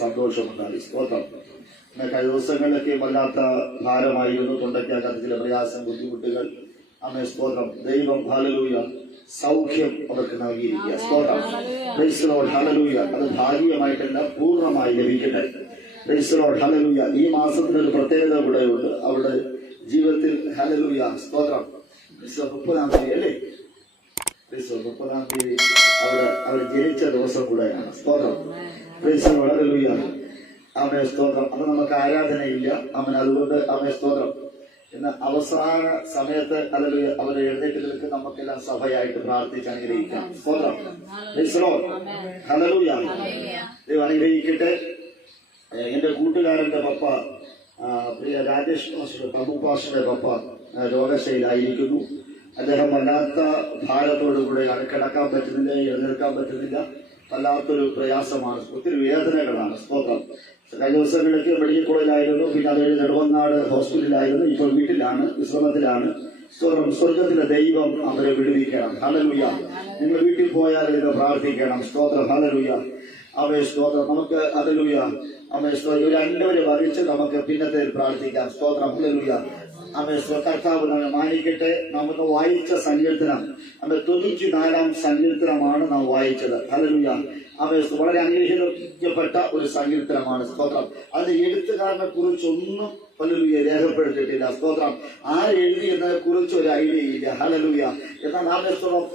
സന്തോഷമുണ്ടായി. സ്തോത്രം. കഴിഞ്ഞ ദിവസങ്ങളിലൊക്കെ വല്ലാത്ത ഭാരമായിരുന്നു, തൊണ്ടയ്ക്കകത്ത് ചില പ്രയാസം, ബുദ്ധിമുട്ടുകൾ. അമ്മേ സ്തോത്രം. ദൈവം ഹല്ലേലൂയ സൗഖ്യം അവർക്ക് നൽകിയിരിക്കുക. സ്തോത്രം. Price the Lord. ഹല്ലേലൂയ. അത് ഭാഗികമായിട്ടല്ല, പൂർണ്ണമായി ലഭിക്കട്ടെ. Price the Lord. ഹല്ലേലൂയ. ഈ മാസത്തിനൊരു പ്രത്യേകത കൂടെയുണ്ട് അവരുടെ ജീവിതത്തിൽ. ഹല്ലേലൂയ. സ്തോത്രം. 30-ാം തീയതി അല്ലേ? 30-ാം തീയതി അവർ ജനിച്ച ദിവസം കൂടെയാണ്. സ്തോത്രം. Price the Lord. ഹല്ലേലൂയ. ആമേ സ്തോത്രം. അന്ന് നമുക്ക് ആരാധനയില്ല. അവൻ അതുകൊണ്ട് ആമേ സ്തോത്രം. ഇന്ന് അവസാന സമയത്ത് ഹല്ലേലൂയ അവരെ എഴുന്നേറ്റ് നിൽക്ക് നമുക്കെല്ലാം സഭയായിട്ട് പ്രാർത്ഥിച്ച് അനുഗ്രഹിക്കാം. സ്തോത്രം. Price the Lord. ഹല്ലേലൂയ. ദൈവം അനുഗ്രഹിക്കട്ടെ. എന്റെ കൂട്ടുകാരന്റെ പപ്പ, പ്രിയ രാജേഷ് മാസ്റ്റർ, പ്രഭു പാസ്റ്ററുടെ പപ്പ രോഗശയിലായിരിക്കുന്നു. അദ്ദേഹം വല്ലാത്ത ഭാരത്തോടുകൂടെയാണ്. കിടക്കാൻ പറ്റുന്നില്ല, എഴുന്നേൽക്കാൻ പറ്റുന്നില്ല. വല്ലാത്തൊരു പ്രയാസമാണ്, ഒത്തിരി വേദനകളാണ്. സ്തോത്രം. കഴിഞ്ഞ ദിവസങ്ങളിലേക്ക് മെഡിക്കൽ കോളേജിലായിരുന്നു, പിന്നെ അത് കഴിഞ്ഞ് നെടുമങ്ങാട് ഹോസ്പിറ്റലിലായിരുന്നു. ഇപ്പോൾ വീട്ടിലാണ്, വിശ്രമത്തിലാണ്. സ്തോത്രം. സ്വർഗത്തിലെ ദൈവം അവരെ വിടുവിക്കണം. ഹല്ലേലൂയ. നിങ്ങൾ വീട്ടിൽ പോയാൽ ഇത് പ്രാർത്ഥിക്കണം. സ്തോത്രം. ഹല്ലേലൂയ. അവയെ സ്തോത്രം. നമുക്ക് ഹല്ലേലൂയ അവയെ സ്തോത്രം. രണ്ടുപേരെ വഹിച്ച് നമുക്ക് പിന്നത്തെ പ്രാർത്ഥിക്കാം. സ്തോത്രം. ഹല്ലേലൂയ. അവയെ കർത്താവ് നമ്മെ മാനിക്കട്ടെ. നമുക്ക് വായിച്ച സങ്കീർത്തനം 94-ാം സങ്കീർത്തനമാണ് നാം വായിച്ചത്. ഹല്ലേലൂയ. അവയെ വളരെ അനുഗ്രഹിക്കപ്പെട്ട ഒരു സങ്കീർത്തനമാണ്. സ്തോത്രം. അത് എഴുത്തുകാരനെ കുറിച്ചൊന്നും ഹല്ലേലൂയ രേഖപ്പെടുത്തിയിട്ടില്ല. സ്തോത്രം. ആരെഴുതി എന്നതിനെ കുറിച്ച് ഒരു ഐഡിയ ഇല്ല. ഹല്ലേലൂയ. എന്നാൽ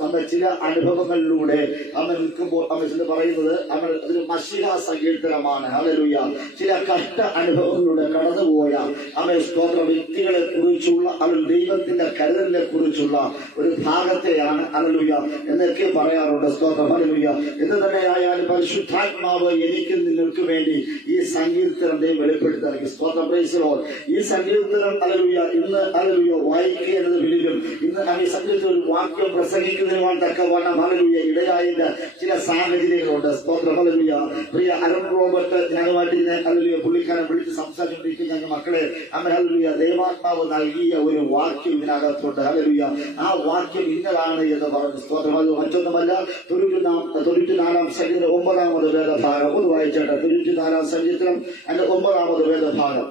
നമ്മെ ചില അനുഭവങ്ങളിലൂടെ അമ്മ നിൽക്കുമ്പോൾ അമ്മ പറയുന്നത് അതൊരു മശിഹ സങ്കീർത്തനമാണ്. ഹല്ലേലൂയ. ചില കഷ്ട അനുഭവങ്ങളിലൂടെ കടന്നുപോയ അമ്മ സ്തോത്ര വ്യക്തികളെ കുറിച്ചുള്ള ദൈവത്തിന്റെ കരുതലിനെ കുറിച്ചുള്ള ഒരു ഭാഗത്തെയാണ് ഹല്ലേലൂയ എന്നൊക്കെ പറയാറുണ്ട്. സ്തോത്രം. ഹല്ലേലൂയ. എന്ന് തന്നെയായാലും പരിശുദ്ധാത്മാവ് എനിക്കും നിങ്ങൾക്ക് വേണ്ടി ഈ സങ്കീർത്തനം ദൈവം വെളിപ്പെടുത്തി നൽകി. സ്തോത്രം. Price the Lord. ഈ സങ്കീർത്തനം ഹല്ലേലൂയ ഇന്ന് ഹല്ലേലൂയ വായിക്കേണ്ടത് വിളിക്കും. ഇന്ന് ഈ സങ്കീർത്തനം ഒരു വാക്യം പ്രസംഗിക്കുന്നതിനുമാണ് തക്കവണ്ണം ഹല്ലേലൂയ ഇടയായതിന്റെ ചില സാഹചര്യങ്ങളുണ്ട്. സ്തോത്രം. ഹല്ലേലൂയ. പ്രിയ അരുൺ റോബർട്ട് ഞങ്ങളുമായിട്ട് ഇന്ന് ഹല്ലേലൂയ പുള്ളിക്കാരൻ വിളിച്ച് സംസാരിച്ചുകൊണ്ടിരിക്കുന്ന ഞങ്ങൾ മക്കളെ അമ്മ ഹല്ലേലൂയ ദൈവാത്മാവ് നൽകിയ ഒരു വാക്യം ഇതിനകത്തുണ്ട്. ഹല്ലേലൂയ. ആ വാക്യം ഇന്നതാണ് എന്ന് പറഞ്ഞു. സ്തോത്രം. അത് മറ്റൊന്നുമല്ല, 94-ാം സങ്കീർത്തനം 9-ാമത് വേദഭാഗം ഒന്ന് വായിച്ചേട്ടെ. 94-ാം സങ്കീർത്തനം അതിന്റെ 9-ാമത് വേദഭാഗം.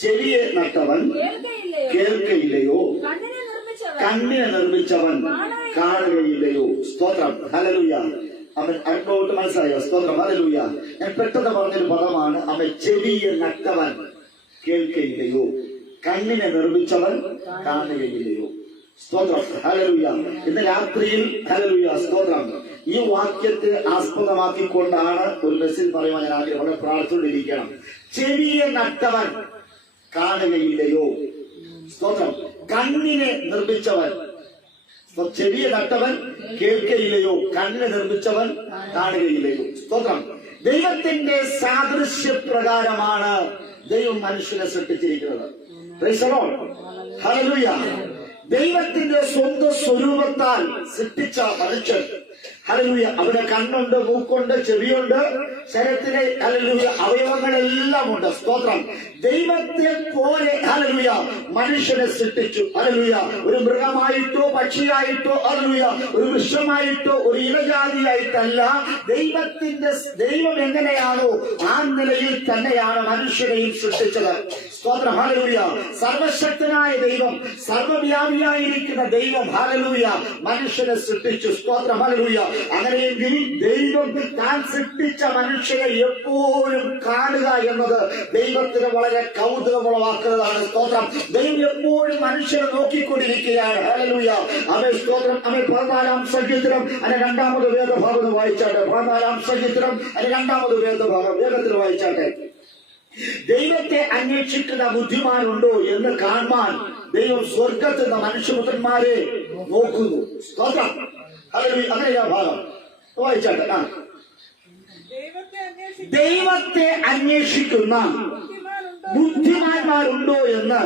ചെവിയെ നട്ടവൻ കേൾക്കയില്ലയോ, കണ്ണിനെ നിർമ്മിച്ചവൻ കാണുകയില്ലയോ. സ്തോത്രം. ഹല്ലേലൂയ. അവൻ അടുത്തോട്ട് മനസ്സിലായോ. സ്തോത്രം. ഹല്ലേലൂയ. ഞാൻ പെട്ടെന്ന് പറഞ്ഞൊരു പദമാണ്. അവൻ ചെവിയെ നട്ടവൻ കേൾക്കയില്ലയോ, കണ്ണിനെ നിർമ്മിച്ചവൻ കാണുകയില്ലയോ. സ്തോത്രം. ഹല്ലേലൂയ. ഇന്ന് രാത്രിയിൽ ഹല്ലേലൂയ സ്തോത്രം ഈ വാക്യത്തെ ആസ്പദമാക്കിക്കൊണ്ടാണ് ഒരു മെസ്സേജ് പറയുവാൻ ഞാൻ ആഗ്രഹം. വളരെ പ്രാർത്ഥിച്ചുകൊണ്ടിരിക്കണം. ചെവിയെ നട്ടവൻ കാണുകയില്ലയോ. സ്തോത്രം. കണ്ണിനെ നിർമ്മിച്ചവൻ. ചെവിയെ നട്ടവൻ കേൾക്കയില്ലയോ, കണ്ണിനെ നിർമ്മിച്ചവൻ കാണുകയില്ലയോ. സ്തോത്രം. ദൈവത്തിന്റെ സാദൃശ്യപ്രകാരമാണ് ദൈവം മനുഷ്യനെ സൃഷ്ടിച്ചിരിക്കുന്നത്. Praise the Lord. ഹല്ലേലൂയ. ദൈവത്തിന്റെ സ്വന്തം സ്വരൂപത്താൽ സൃഷ്ടിച്ച മനുഷ്യൻ ഹല്ലേലൂയ അവിടെ കണ്ണുണ്ട്, മൂക്കുണ്ട്, ചെവിയുണ്ട്, ശരീരത്തിലെ ഹല്ലേലൂയ അവയവങ്ങളെല്ലാം ഉണ്ട്. സ്തോത്രം. ദൈവത്തെ പോലെ ഹല്ലേലൂയ മനുഷ്യനെ സൃഷ്ടിച്ചു. ഹല്ലേലൂയ. ഒരു മൃഗമായിട്ടോ പക്ഷിയായിട്ടോ ഹല്ലേലൂയ ഒരു വൃക്ഷമായിട്ടോ ഒരു ഇഴജാതിയായിട്ടല്ല. ദൈവം എങ്ങനെയാണോ ആ നിലയിൽ തന്നെയാണ് മനുഷ്യനെയും സൃഷ്ടിച്ചത്. സ്തോത്രം. ഹല്ലേലൂയ. സർവശക്തനായ ദൈവം, സർവവ്യാപിയായിരിക്കുന്ന ദൈവം ഹല്ലേലൂയ മനുഷ്യനെ സൃഷ്ടിച്ചു. സ്തോത്രം. ഹല്ലേലൂയ. അങ്ങനെയെങ്കിൽ ദൈവം താൻ സൃഷ്ടിച്ച മനുഷ്യനെ എപ്പോഴും കാണുക എന്നത് ദൈവത്തിന് വളരെ കൗതുകമുളവാക്കുന്നതാണ്. സ്തോത്രം. ദൈവം എപ്പോഴും മനുഷ്യനെ നോക്കിക്കൊണ്ടിരിക്കുകയാണ്. ഹല്ലേലൂയ. അവൻ സ്തോത്രം. അവൻ 14-ാം സങ്കീർത്തനം അതിന്റെ 2-ാമത് വേദഭാഗം വായിച്ചാട്ടെ. 14-ാം സങ്കീർത്തനം അതിന്റെ 2-ാമത് വേദഭാഗം വേഗത്തിൽ വായിച്ചാട്ടെ. ദൈവത്തെ അന്വേഷിക്കുന്ന ബുദ്ധിമാനുണ്ടോ എന്ന് കാണാൻ ദൈവം സ്വർഗത്തിൽ നിന്ന് മനുഷ്യപുത്രന്മാരെ നോക്കുന്നു. സ്തോത്രം. അങ്ങനെയാ ഭാഗം വായിച്ചാട്ടെ. ദൈവത്തെ അന്വേഷിക്കുന്ന ബുദ്ധിമാന്മാരുണ്ടോ എന്ന്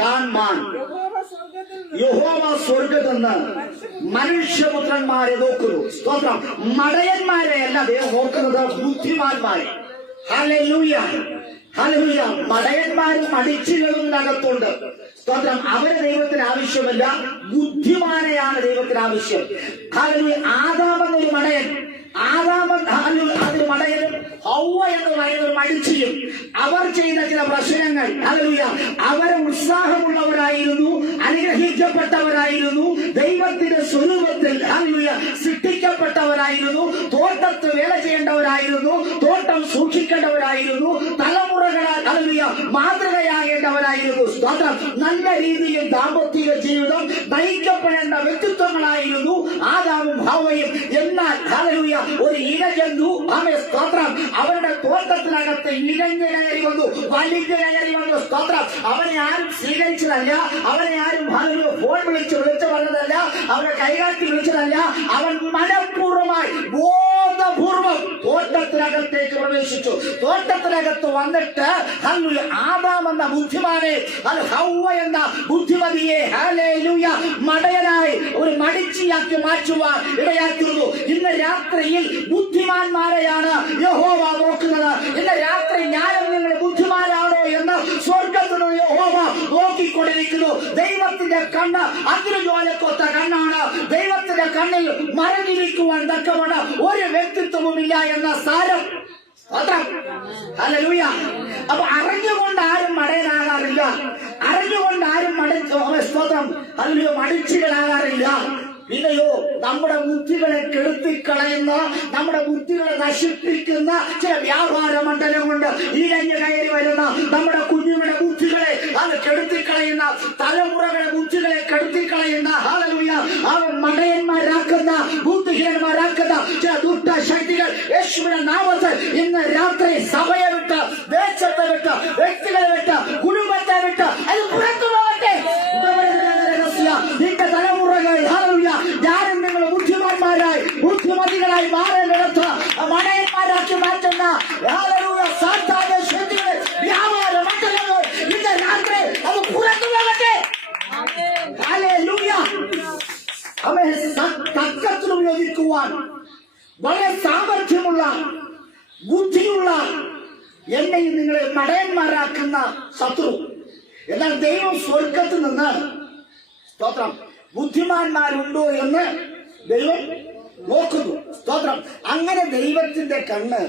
കാണാൻ യഹോവ സ്വർഗത്തിൽ നിന്ന് മനുഷ്യപുത്രന്മാരെ നോക്കുന്നു. സ്തോത്രം. മടയന്മാരെ അല്ല ദൈവം നോക്കുന്നത്, ബുദ്ധിമാന്മാരെ. ഹല്ലേലൂയ. ഹല്ലേലൂയ. മടയന്മാരും മടിച്ചികളും അകത്തുണ്ട്. സ്തോത്രം. അവരെ ദൈവത്തിന് ആവശ്യമല്ല, ബുദ്ധിമാനെയാണ് ദൈവത്തിന് ആവശ്യം. ഹല്ലേലൂയ. ആദാമെന്നൊരു മടയൻ അതിന് മടയനും ഹൗവ എന്ന് പറയുന്ന ഒരു മടിച്ചിയും അവർ ചെയ്ത ചില പ്രശ്നങ്ങൾ, ഹല്ലേലൂയ, അവരെ ഉത്സാഹമുള്ളവരായിരുന്നു, അനുഗ്രഹിക്കപ്പെട്ടവരായിരുന്നു, ദൈവത്തിന്റെ സ്വരൂപത്തിൽ ഹല്ലേലൂയ സൃഷ്ടിക്കപ്പെട്ടവരായിരുന്നു, തോട്ടത്ത് വേല ചെയ്യേണ്ടവരായിരുന്നു, തോട്ടം സൂക്ഷിക്കേണ്ടവരായിരുന്നു, തലമുറകളാൽ ഹല്ലേലൂയ മാതൃകയാകേണ്ടവരായിരുന്നു. സ്തോത്രം. നല്ല രീതിയിൽ ദാമ്പത്തിക ജീവിതം നയിക്കപ്പെടേണ്ട വ്യക്തിത്വങ്ങളായിരുന്നു ആദാമും ഹവ്വയും. എന്നാൽ ഹല്ലേലൂയ ഒരു ഇഴജന്തു, ആമേൻ, സ്തോത്രം, അവരുടെ തോട്ടത്തിനകത്ത് ഇഴഞ്ഞു കയറി വന്നു, വലിഞ്ഞു കയറി വന്നു. സ്തോത്രം. അവനെ ആരും സ്വീകരിച്ചതല്ല, അവനെ ആരും ഹല്ലേലൂയ ഫോൺ വിളിച്ചു പറഞ്ഞതല്ല, അവനെ കൈകാട്ടി വിളിച്ചതല്ല. അവൻ മനഃപൂർവ്വമായി ബോധപൂർവം തോട്ടത്തിനകത്തേക്ക് പ്രവേശിച്ചു. തോട്ടത്തിനകത്ത് വന്നിട്ട് ഹല്ലേലൂയ ആദാം എന്ന ബുദ്ധിമാനെ, ഹവ്വ എന്ന ബുദ്ധിമതിയെ ഹല്ലേലൂയ മടയനായി ഒരു മടിച്ചിയാക്കി മാറ്റുവാൻ ഇടയാക്കിയിരുന്നു. ഇന്ന് രാത്രിയിൽ ബുദ്ധിമാന്മാരെയാണ് യഹോവ നോക്കുന്നത്. ഇന്ന് രാത്രി ഞാനും നിങ്ങൾ ബുദ്ധിമാനാണോ എന്ന് സ്വർഗത്തിൽ യഹോവ നോക്കിക്കൊണ്ടിരിക്കുന്നു. ദൈവത്തിന്റെ കണ്ണ് അഗ്നിജ്വാലക്കൊത്ത കണ്ണാണ്. ദൈവത്തിന്റെ കണ്ണിൽ മറഞ്ഞിരിക്കുവാൻ തക്കമാണ് ഒരു വ്യക്തിത്വവുമില്ല എന്ന സാരം. ഹല്ലേലൂയ. അപ്പൊ അറിഞ്ഞുകൊണ്ട് ആരും മടയനാകാറില്ല, അറിഞ്ഞുകൊണ്ട് ആരും സ്തോത്രം ഹല്ലേലൂയ മടിച്ചുകളാകാറില്ല. പിന്നെയോ നമ്മുടെ ബുദ്ധികളെ കെടുത്തിക്കളയുന്ന, നമ്മുടെ ബുദ്ധികളെ നശിപ്പിക്കുന്ന ചില വ്യാപാര മണ്ഡലം കൊണ്ട് ഇഴഞ്ഞു കയറി വരുന്ന നമ്മുടെ കുഞ്ഞുങ്ങളുടെ ബുദ്ധികളെ അത് കെടുത്തിക്കളയുന്ന, തലമുറകളെ ബുദ്ധികളെ കെടുത്തിക്കളയുന്ന, ഹല്ലേലൂയ, അവർ മടയന്മാരാക്കുന്ന, ബുദ്ധിഹീനന്മാരാക്കുന്ന ചില ദുഷ്ടശക്തികൾ യേശുവിന്റെ നാമത്തിൽ ഇന്ന് രാത്രി സഭയെ വിട്ട്, ദേശത്തെ വിട്ട്, വ്യക്തികളെ വിട്ട്, കുടുംബത്തെ വിട്ട് അത് പുറത്തു പോകട്ടെ. നിന്റെ തലമുറകൾ ഹല്ലേലൂയ ഞാനും നിങ്ങൾ ബുദ്ധിമാന്മാരായി, ബുദ്ധിമതികളായി മാറേണ്ടിടത്ത് മടയന്മാരാക്കി മാറ്റുന്ന ഹല്ലേലൂയ സാത്താന്യ ശക്തികളെ, വ്യാപാര മണ്ഡലങ്ങൾ ഇന്ന് രാത്രി അത് പുറത്തു പോകട്ടെ. ഹല്ലേലൂയ. അവയെ തക്കത്തിൽ ഉപയോഗിക്കുവാൻ വളരെ സാമർഥ്യമുള്ള, ബുദ്ധിയുള്ള എന്നെയും നിങ്ങളെ മടയന്മാരാക്കുന്ന ശത്രു. എന്നാൽ ദൈവം സ്വർഗത്തിൽ നിന്ന് സ്തോത്രം ബുദ്ധിമാന്മാരുണ്ടോ എന്ന് ദൈവം നോക്കുന്നു. സ്തോത്രം. അങ്ങനെ ദൈവത്തിന്റെ കണ്ണ്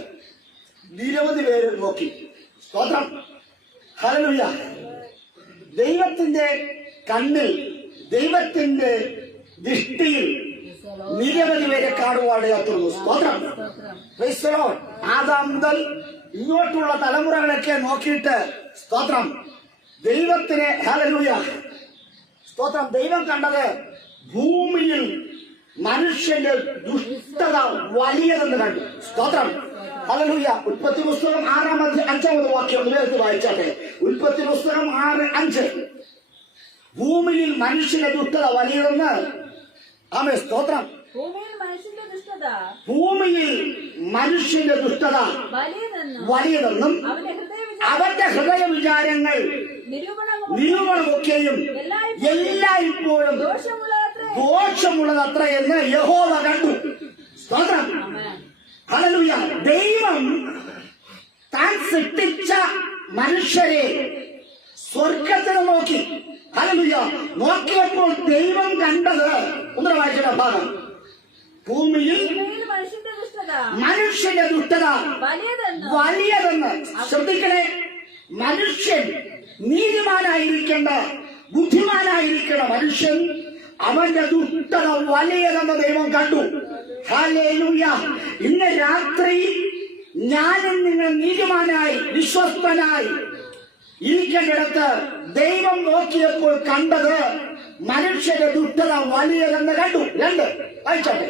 നിരവധി പേര് നോക്കി. സ്തോത്രം. ഹല്ലേലൂയ. ദൈവത്തിന്റെ കണ്ണിൽ, ദൈവത്തിന്റെ ദൃഷ്ടിയിൽ നിരവധി പേരെ കാണുവാനിടയാത്തുള്ളൂ. സ്തോത്രം. Price the Lord. ആദാം മുതൽ ഇങ്ങോട്ടുള്ള തലമുറകളൊക്കെ നോക്കിയിട്ട് സ്തോത്രം ദൈവത്തിന് ഹല്ലേലൂയ സ്തോത്രം ദൈവം കണ്ടത് ഭൂമിയിൽ മനുഷ്യന്റെ ദുഷ്ടത വലിയതെന്ന് കണ്ടു. സ്തോത്രം. ഹല്ലേലൂയ. ഉൽപ്പത്തി പുസ്തകം 6-5 വാക്യം നേരത്തെ വായിച്ചാട്ടെ. ഉൽപ്പത്തി പുസ്തകം 6:5. ഭൂമിയിൽ മനുഷ്യന്റെ ദുഷ്ടത വലിയതെന്ന്, ആമേൻ, സ്തോത്രം, ഭൂമിയിൽ മനുഷ്യന്റെ ദുഷ്ടത വലിയതെന്നും അവന്റെ ഹൃദയ വിചാരങ്ങൾ നിരൂപണമൊക്കെയും എല്ലായ്പ്പോഴും ദോഷമുള്ളതത്ര എന്ന് യഹോവ കണ്ടു. സ്തോത്രം. ഹല്ലേലൂയ. ദൈവം താൻ സൃഷ്ടിച്ച മനുഷ്യരെ സ്വർഗത്തിൽ നോക്കി. ഹല്ലേലൂയ. നോക്കിയപ്പോൾ ദൈവം കണ്ടത്, ഒന്ന് വായിച്ച ഭാഗം, ഭൂമിയിൽ മനുഷ്യന്റെ ദുഷ്ടത വലിയതെന്ന്. ശ്രദ്ധിക്കണേ, മനുഷ്യൻ നീതിമാനായിരിക്കേണ്ട, ബുദ്ധിമാനായിരിക്കേണ്ട മനുഷ്യൻ, അവന്റെ ദുഷ്ടത വലിയതെന്ന് ദൈവം കണ്ടു. ഹല്ലേലൂയ. ഇന്ന് രാത്രി ഞാനും നിങ്ങൾ നീതിമാനായി, വിശ്വസ്തനായി ഇരിക്കേണ്ടിടത്ത് ദൈവം നോക്കിയപ്പോൾ കണ്ടത് മനുഷ്യന്റെ ദുഷ്ടത വലിയതെന്ന് കണ്ടു. 2 വായിച്ചോട്ടെ.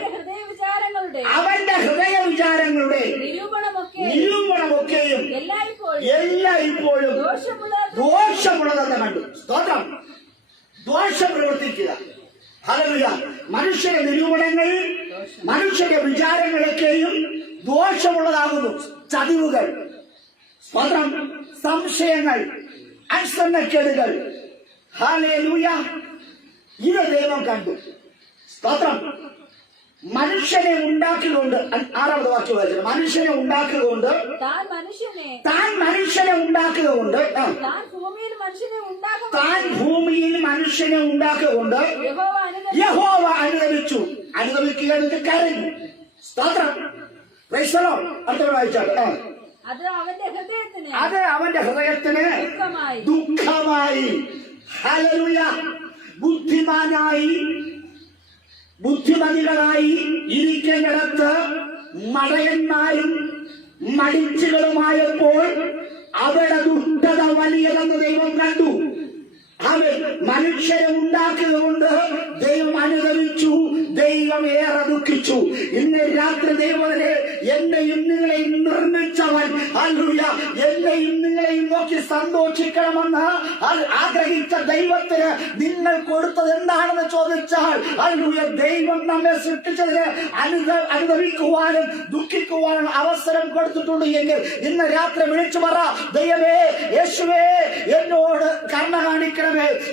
അവന്റെ ഹൃദയ വിചാരങ്ങളുടെ നിരൂപണമൊക്കെയും എല്ലായ്പ്പോഴും ദോഷമുള്ളതെന്ന് കണ്ടു. സ്തോത്രം. ദോഷം പ്രവർത്തിക്കുക. ഹല്ലേലൂയ. മനുഷ്യന്റെ നിരൂപണങ്ങൾ, മനുഷ്യന്റെ വിചാരങ്ങളൊക്കെയും ദോഷമുള്ളതാകുന്നു. ചതിവുകൾ, സ്തോത്രം, സംശയങ്ങൾ, അനുസരണക്കേടുകൾ. ഹല്ലേലൂയ. ഇത് ദൈവം കണ്ടു. സ്തോത്രം. മനുഷ്യനെ ഉണ്ടാക്കിയതുകൊണ്ട്, 6ാമത് വാക്യം വായിച്ചത്, മനുഷ്യനെ ഉണ്ടാക്കിയതുകൊണ്ട്, താൻ മനുഷ്യനെ ഉണ്ടാക്കിയതുകൊണ്ട്, താൻ ഭൂമിയിൽ മനുഷ്യനെ ഉണ്ടാക്കിയതുകൊണ്ട് യഹോവ അനുദപിച്ചു. അനുദപിക്കുക, കരഞ്ഞു. സ്തോത്രം. Praise the Lord. അടുത്ത വായിച്ചാട്ടെ. അത് അവന്റെ ഹൃദയത്തിന് ദുഃഖമായി. ദുഃഖമായി. ഹല്ലേലൂയ. ബുദ്ധിമതികളായി ഇരിക്കേണ്ടിടത്ത് മടയന്മാരും മടിച്ചുകളുമായപ്പോൾ അവരുടെ ദുഷ്ടത വലിയതെന്ന് ദൈവം കണ്ടു. അവൻ മനുഷ്യരെ ഉണ്ടാക്കിയതുകൊണ്ട് ദൈവം അനുദവിച്ചു, ദൈവം ഏറെ ദുഃഖിച്ചു. ഇന്ന് രാത്രി ദൈവത്തിലെ എന്നെയും നിങ്ങളെയും നിർമ്മിച്ചവൻ, ഹല്ലേലൂയ, എന്നെയും നിങ്ങളെയും നോക്കി സന്തോഷിക്കണമെന്ന് ആഗ്രഹിച്ച ദൈവത്തിന് നിങ്ങൾ കൊടുത്തത് എന്താണെന്ന് ചോദിച്ചാൽ, ഹല്ലേലൂയ, ദൈവം നമ്മെ സൃഷ്ടിച്ചതിന് അനുദവിക്കുവാനും ദുഃഖിക്കുവാനും അവസരം കൊടുത്തിട്ടുണ്ട് എങ്കിൽ ഇന്ന് രാത്രി വിളിച്ചു പറ, ദൈവമേ, യേശുവേ, എന്നോട് കരുണ കാണിക്കണം,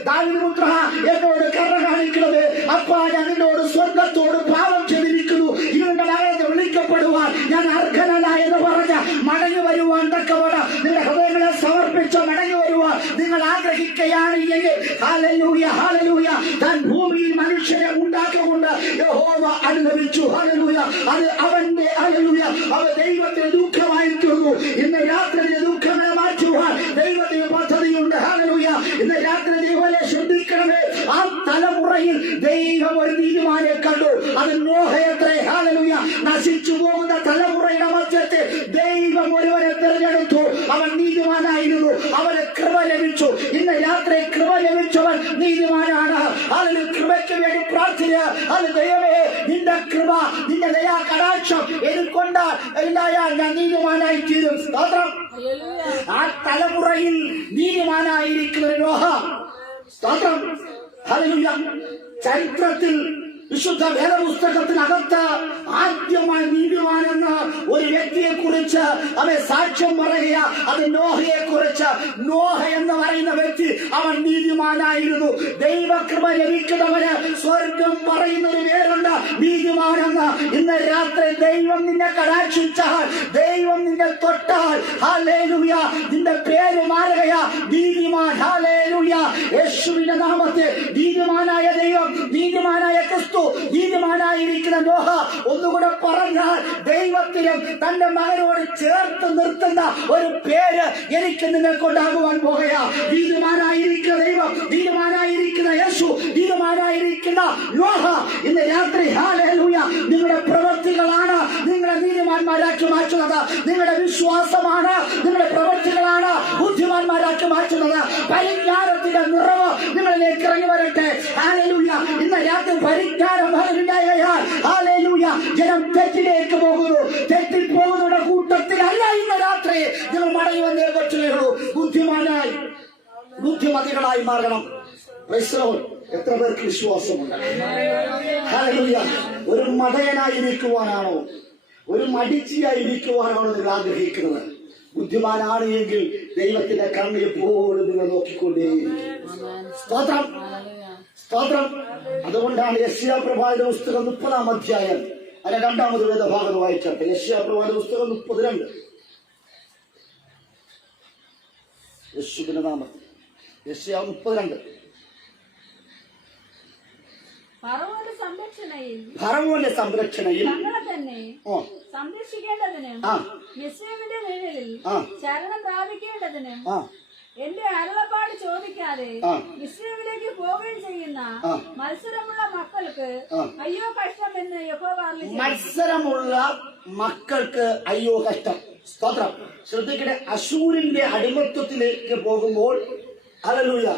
ദാവീദുപുത്രാ, എന്നോട് കരുണ കാണിക്കണമേ. അപ്പാ, ഞാൻ എന്നോട് സ്വർഗത്തോട് പാപം ചെയ്തിരിക്കുന്നു, ഇവരുടെ മകനെ വിളിക്കപ്പെടുവാൻ ഞാൻ അർഹനല്ല എന്ന് പറഞ്ഞ മടങ്ങി വരുവാൻ തക്കവണ്ണം നിങ്ങളുടെ ഹൃദയങ്ങളെ സമർപ്പിച്ച് മടങ്ങി വരുവാൻ നിങ്ങൾ ആഗ്രഹിക്കുകയാണ് എങ്കിൽ, ഹല്ലേലൂയ, ഹല്ലേലൂയ, താൻ ഭൂമിയിൽ മനുഷ്യരെ ഉണ്ടാക്കിക്കൊണ്ട് യഹോവ അനുഭവിച്ചു. ഹല്ലേലൂയ, അത് അവന്റെ, ഹല്ലേലൂയ, അവ ദൈവത്തിന് ദുഃഖമായി തീർന്നു. ഇന്ന് രാത്രി ദുഃഖങ്ങളെ മാറ്റുവാൻ ദൈവത്തിന് പദ്ധതിയുണ്ട്. ഹല്ലേലൂയ, ഇന്ന് രാത്രി ദൈവത്തെ ശ്രദ്ധിക്കണമേ. ആ തലമുറയിൽ ദൈവം ഒരു നീതിമാനെ കണ്ടു. അത് നോഹയത്രേ. ഹല്ലേലൂയ, നശിച്ചു പോകുന്ന തലമുറയുടെ മധ്യത്തിൽ ദൈവം ഒരുവനെ തിരഞ്ഞെടുത്തു. അവൻ നീതിമാനായിരുന്നു, അവന് കൃപ ലഭിച്ചു. ഇന്ന് രാത്രി കൃപ ലഭിച്ചവൻ നീതിമാനാണ്. അതിന് കൃപയ്ക്ക് വേണ്ടി പ്രാർത്ഥിക്കുക. അത് ദൈവമേ, നിന്റെ കൃപ, നിന്റെ ദയാ കടാക്ഷം എനിക്കൊണ്ട് ഉണ്ടായാൽ ഞാൻ നീതിമാനായി തീരും. സ്തോത്രം. ആ തലമുറയിൽ നീതിമാനായിരിക്കുന്ന നോഹ, സ്തോത്രം, ഹല്ലേലൂയ, ചരിത്രത്തിൽ വിശുദ്ധ വേദപുസ്തകത്തിനകത്ത് ആദ്യമായി നീതിമാനെന്ന് ഒരു വ്യക്തിയെ കുറിച്ച് അവൻ സാക്ഷ്യം പറയുക. അത് നോഹയെ കുറിച്ച്. നോഹ എന്ന് പറയുന്ന വ്യക്തി അവൻ നീതിമാനായിരുന്നു. ദൈവകൃപ ലഭിക്കുന്നവന് സ്വർഗം പറയുന്ന ഒരു പേരുണ്ട്, നീതിമാനെന്ന്. ഇന്ന് രാത്രി ദൈവം നിന്നെ കടാക്ഷിച്ചാൽ, ദൈവം നിന്നെ തൊട്ടാൽ, ഹല്ലേലൂയ, നിന്റെ പേര് മാറുകയാ, നീതിമാൻ. ഹല്ലേലൂയ, യേശുവിന്റെ നാമത്തിൽ നീതിമാനായ ദൈവം, നീതിമാനായ ക്രിസ്തു, നീതിമാനായിരിക്കുന്ന നോഹ, ഒന്നുകൂടെ പറഞ്ഞാൽ ദൈവത്തിനും തന്റെ മകനോട് ചേർത്ത് നിർത്തുന്ന ഒരു പേര് എനിക്ക് നിങ്ങൾക്കുണ്ടാകുവാൻ പോകുകയാ. നീതിമാനായിരിക്കുന്ന ദൈവം, നീതിമാനായിരിക്കുന്ന യേശു, നീതിമാനായിരിക്കുന്ന നോഹ. ഇന്ന് രാത്രി, ഹല്ലേലൂയ, നിങ്ങളുടെ പ്രവൃത്തികളാണ് നിങ്ങളെ നീതിമാന്മാരാക്കി മാറ്റുന്നത്. നിങ്ങളുടെ വിശ്വാസമാണ് നിങ്ങളുടെ പ്രവൃത്തികളാണ് ബുദ്ധിമാന്മാരാക്കി മാറ്റുന്നത്. പരിജ്ഞാനത്തിന്റെ നിറവ് നിങ്ങളിലേക്ക് ഇറങ്ങി വരട്ടെ. ഹല്ലേലൂയ, ഇന്ന് രാത്രി പരിജ്ഞാനം, ഹല്ലേലൂയ, ജനം തെറ്റിലേക്ക് പോകുന്നു. തെറ്റിപ്പോകുന്നവരുടെ കൂട്ടത്തിലല്ല ഇന്ന് രാത്രി നിങ്ങൾ മടങ്ങി വന്നേ പറ്റുകയുള്ളൂ. ബുദ്ധിമതികളായി മാറണം. എത്ര പേർക്ക് വിശ്വാസമുണ്ട്? ഹല്ലേലൂയ, ഒരു മടയനായിരിക്കുവാനാണോ, ഒരു മടിച്ചിയായിരിക്കുവാനാണോ നിങ്ങൾ ആഗ്രഹിക്കുന്നത്? ബുദ്ധിമാനാണ് എങ്കിൽ ദൈവത്തിന്റെ കണ്ണ് എപ്പോഴും നിങ്ങൾ നോക്കിക്കൊണ്ടേയിരിക്കും. സ്തോത്രം, സ്തോത്രം. അതുകൊണ്ടാണ് യെശയ്യാ പ്രവാചക പുസ്തകം 30-ാം അധ്യായം അതിന്റെ 2-ാമത് വേദഭാഗം വായിച്ചത്. യെശയ്യാ പ്രവാചക പുസ്തകം 32. യേശുവിന്റെ നാമത്തിൽ യെശയ്യാ 32. ഫറവോന്റെ സംരക്ഷണയിൽ തങ്ങളെ തന്നെ സംരക്ഷിക്കേണ്ടതിന് മിസ്രയീമിന്റെ നിഴലിൽ ശരണം പ്രാപിക്കേണ്ടതിന് എന്റെ അരുളപ്പാട് ചോദിക്കാതെ മിസ്രയീമിലേക്ക് പോവുകയും ചെയ്യുന്ന മത്സരമുള്ള മക്കൾക്ക് അയ്യോ കഷ്ടം എന്ന് യഹോവ അരുളിച്ചെയ്യുന്നു. മത്സരമുള്ള മക്കൾക്ക് അയ്യോ കഷ്ടം. സ്തോത്രം. ശ്രദ്ധിക്കട്ടെ, അശൂരിന്റെ അടിമത്വത്തിലേക്ക് പോകുമ്പോൾ, ഹല്ലേലൂയ,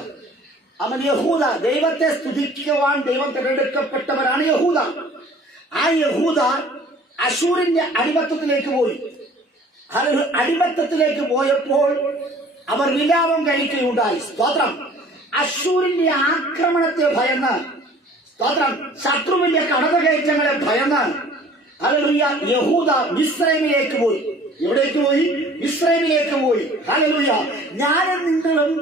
അവൻ യഹൂദ, ദൈവത്തെ സ്തുതിക്കുവാൻ ദൈവം തിരഞ്ഞെടുക്കപ്പെട്ടവരാണ് യഹൂദ. ആ യഹൂദ അശൂരിന്റെ അടിമത്വത്തിലേക്ക് പോയി. അടിമത്തത്തിലേക്ക് പോയപ്പോൾ അവർ വിലാപം കഴിക്കുകയുണ്ടായി. സ്തോത്രം. അശൂരിന്റെ ആക്രമണത്തെ ഭയന്ന്, സ്തോത്രം, ശത്രുവിന്റെ കടന്നുകയറ്റങ്ങളെ ഭയന്ന്, ഹല്ലേലൂയ, യഹൂദ മിസ്രയീമിലേക്ക് പോയി. എവിടേക്ക് പോയി? മിസ്രയീമിലേക്ക് പോയി. ഹല്ലേലൂയ, ഞാനും നിങ്ങളും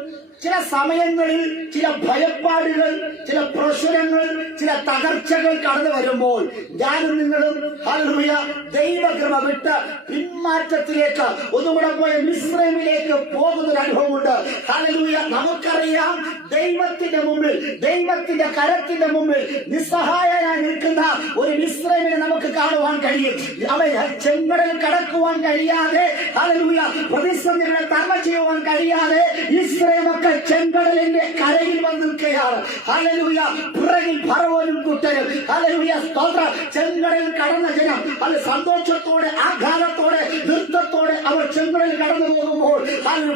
ചില സമയങ്ങളിൽ ചില ഭയപ്പാടുകൾ, ചില പ്രശ്നങ്ങൾ, ചില തകർച്ചകൾ കടന്നു വരുമ്പോൾ ഞാനും നിങ്ങളും ഹല്ലേലൂയ ദൈവകൃപ വിട്ട് പിന്മാറ്റത്തിലേക്ക് ഒന്നുകൂടെ പോയ മിസ്രൈമിലേക്ക് പോകുന്ന ഒരു അനുഭവമുണ്ട്. ഹല്ലേലൂയ. നമുക്കറിയാം ദൈവത്തിന്റെ മുമ്പിൽ, ദൈവത്തിന്റെ കരത്തിന്റെ മുമ്പിൽ നിസ്സഹായനായി നിൽക്കുന്ന ഒരു മിസ്രൈമിനെ നമുക്ക് കാണുവാൻ കഴിയും. അവൻ ചെങ്കടൽ കടക്കുവാൻ കഴിയാതെ, ഹല്ലേലൂയ പ്രതിസന്ധികളെ തരണം ചെയ്യുവാൻ കഴിയാതെ ഇസ്രായേൽ മക്കൾ ചെങ്കടലിന്റെ കരയിൽ വന്ന് നിൽക്കുകയാണ്. ഹല്ലേലൂയ. പുറകിൽ ഫറവോനും കൂട്ടരും, ഹല്ലേലൂയ സ്തോത്രം. ചെങ്കടലിൽ കടന്ന ജനം അത് സന്തോഷത്തോടെ, ആഘാതത്തോടെ, നൃത്തത്തോടെ അവർ ചെങ്കടലിൽ കടന്നു പോകുമ്പോൾ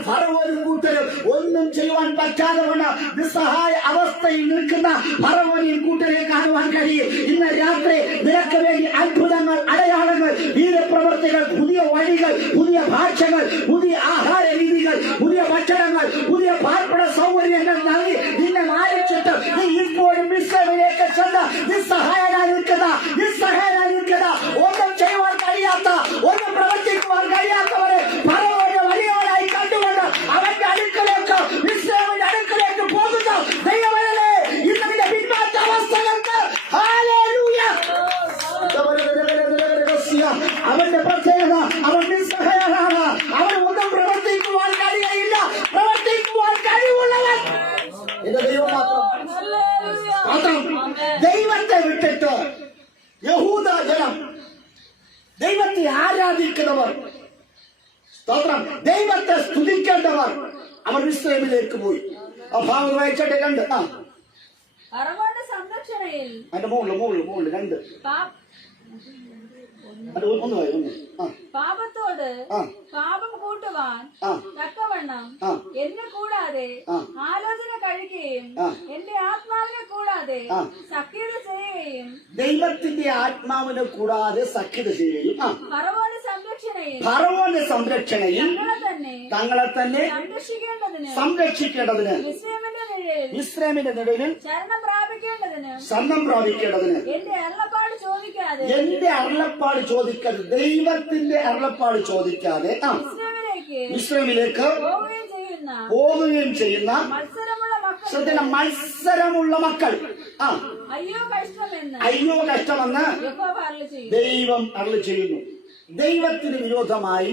ഫറവോനും കൂട്ടരും ഒന്നും ചെയ്യുവാൻ പറ്റാതെ കൊണ്ട് നിസ്സഹായ അവസ്ഥയിൽ നിൽക്കുന്ന ഫറവോനെയും കൂട്ടരെ കാണുവാൻ കഴിയും. ഇന്ന് രാത്രി നിനക്ക് വേണ്ടി അത്ഭുതങ്ങൾ, അടയാളങ്ങൾ, വീരപ്രവർത്തികൾ, പുതിയ വഴികൾ, പുതിയ ഭാഷകൾ, പുതിയ ആഹാര രീതികൾ, പുതിയ ഭക്ഷണങ്ങൾ, പുതിയ പാർപ്പിട സൗകര്യങ്ങൾ നൽകി നിന്നെ മാനിച്ചിട്ട് നീ ഇപ്പോഴും മിസ്രൈമിലേക്ക് ചെന്ന് നിസ്സഹായനായി നിൽക്കുന്ന, ഒന്നും ചെയ്യുവാൻ കഴിയാത്ത, ഒന്നും പ്രവർത്തിക്കുവാൻ കഴിയാത്തവരെ ഫറവോനെ വലിയവനായി കണ്ടുകൊണ്ട് അവന്റെ അടുക്കലേക്ക്, മിസ്രൈമിന്റെ അടുക്കലേക്ക് പോകുന്ന ദൈവമേ, ഇന്നതിന്റെ പിന്മാറ്റ അവസ്ഥകൾക്ക് ഹല്ലേലൂയ. അവന്റെ പ്രത്യേകത, അവൻ നിസ്സഹായനാണ്. അവൻ ഒന്നും പ്രവർത്തിക്കുവാൻ കഴിയയില്ല, പ്രവർത്തിക്കുവാൻ കഴിവുള്ളവൻ എന്റെ ദൈവം മാത്രം. ദൈവത്തെ വിട്ടിട്ട് യഹൂദ ജനം, ദൈവത്തെ ആരാധിക്കുന്നവർ, സ്തോത്രം, ദൈവത്തെ സ്തുതിക്കേണ്ടവർ അവർ മിസ്രൈമിലേക്ക് പോയി. ആ ഭാഗം വായിച്ചോട്ടെ. 2 ഫറവോന്റെ സംരക്ഷണയിൽ അതിന്റെ മുകളിൽ 2 പാപത്തോട് പാപം കൂട്ടുവാൻ തക്കവണ്ണം എന്നെ കൂടാതെ ആലോചന കഴിക്കുകയും എന്റെ ആത്മാവിനെ കൂടാതെ സഖ്യത ചെയ്യുകയും, ദൈവത്തിന്റെ ആത്മാവിനെ കൂടാതെ സഖ്യത ചെയ്യുകയും, ഫറവോന്റെ സംരക്ഷണയിൽ തങ്ങളെ തന്നെ സംരക്ഷിക്കേണ്ടതിന്, മിസ്രൈമിന്റെ നിഴലിൽ ശരണം പ്രാപിക്കേണ്ടതിന് എന്റെ അരുളപ്പാട് ചോദിക്കാതെ, ദൈവത്തിന്റെ അരുളപ്പാട് ചോദിക്കാതെ മിസ്രൈമിലേക്ക് പോവുകയും ചെയ്യുന്ന മത്സരമുള്ള മക്കൾ അയ്യോ കഷ്ടമെന്ന് ദൈവം അരുളി ചെയ്യുന്നു. ദൈവത്തിന് വിരോധമായി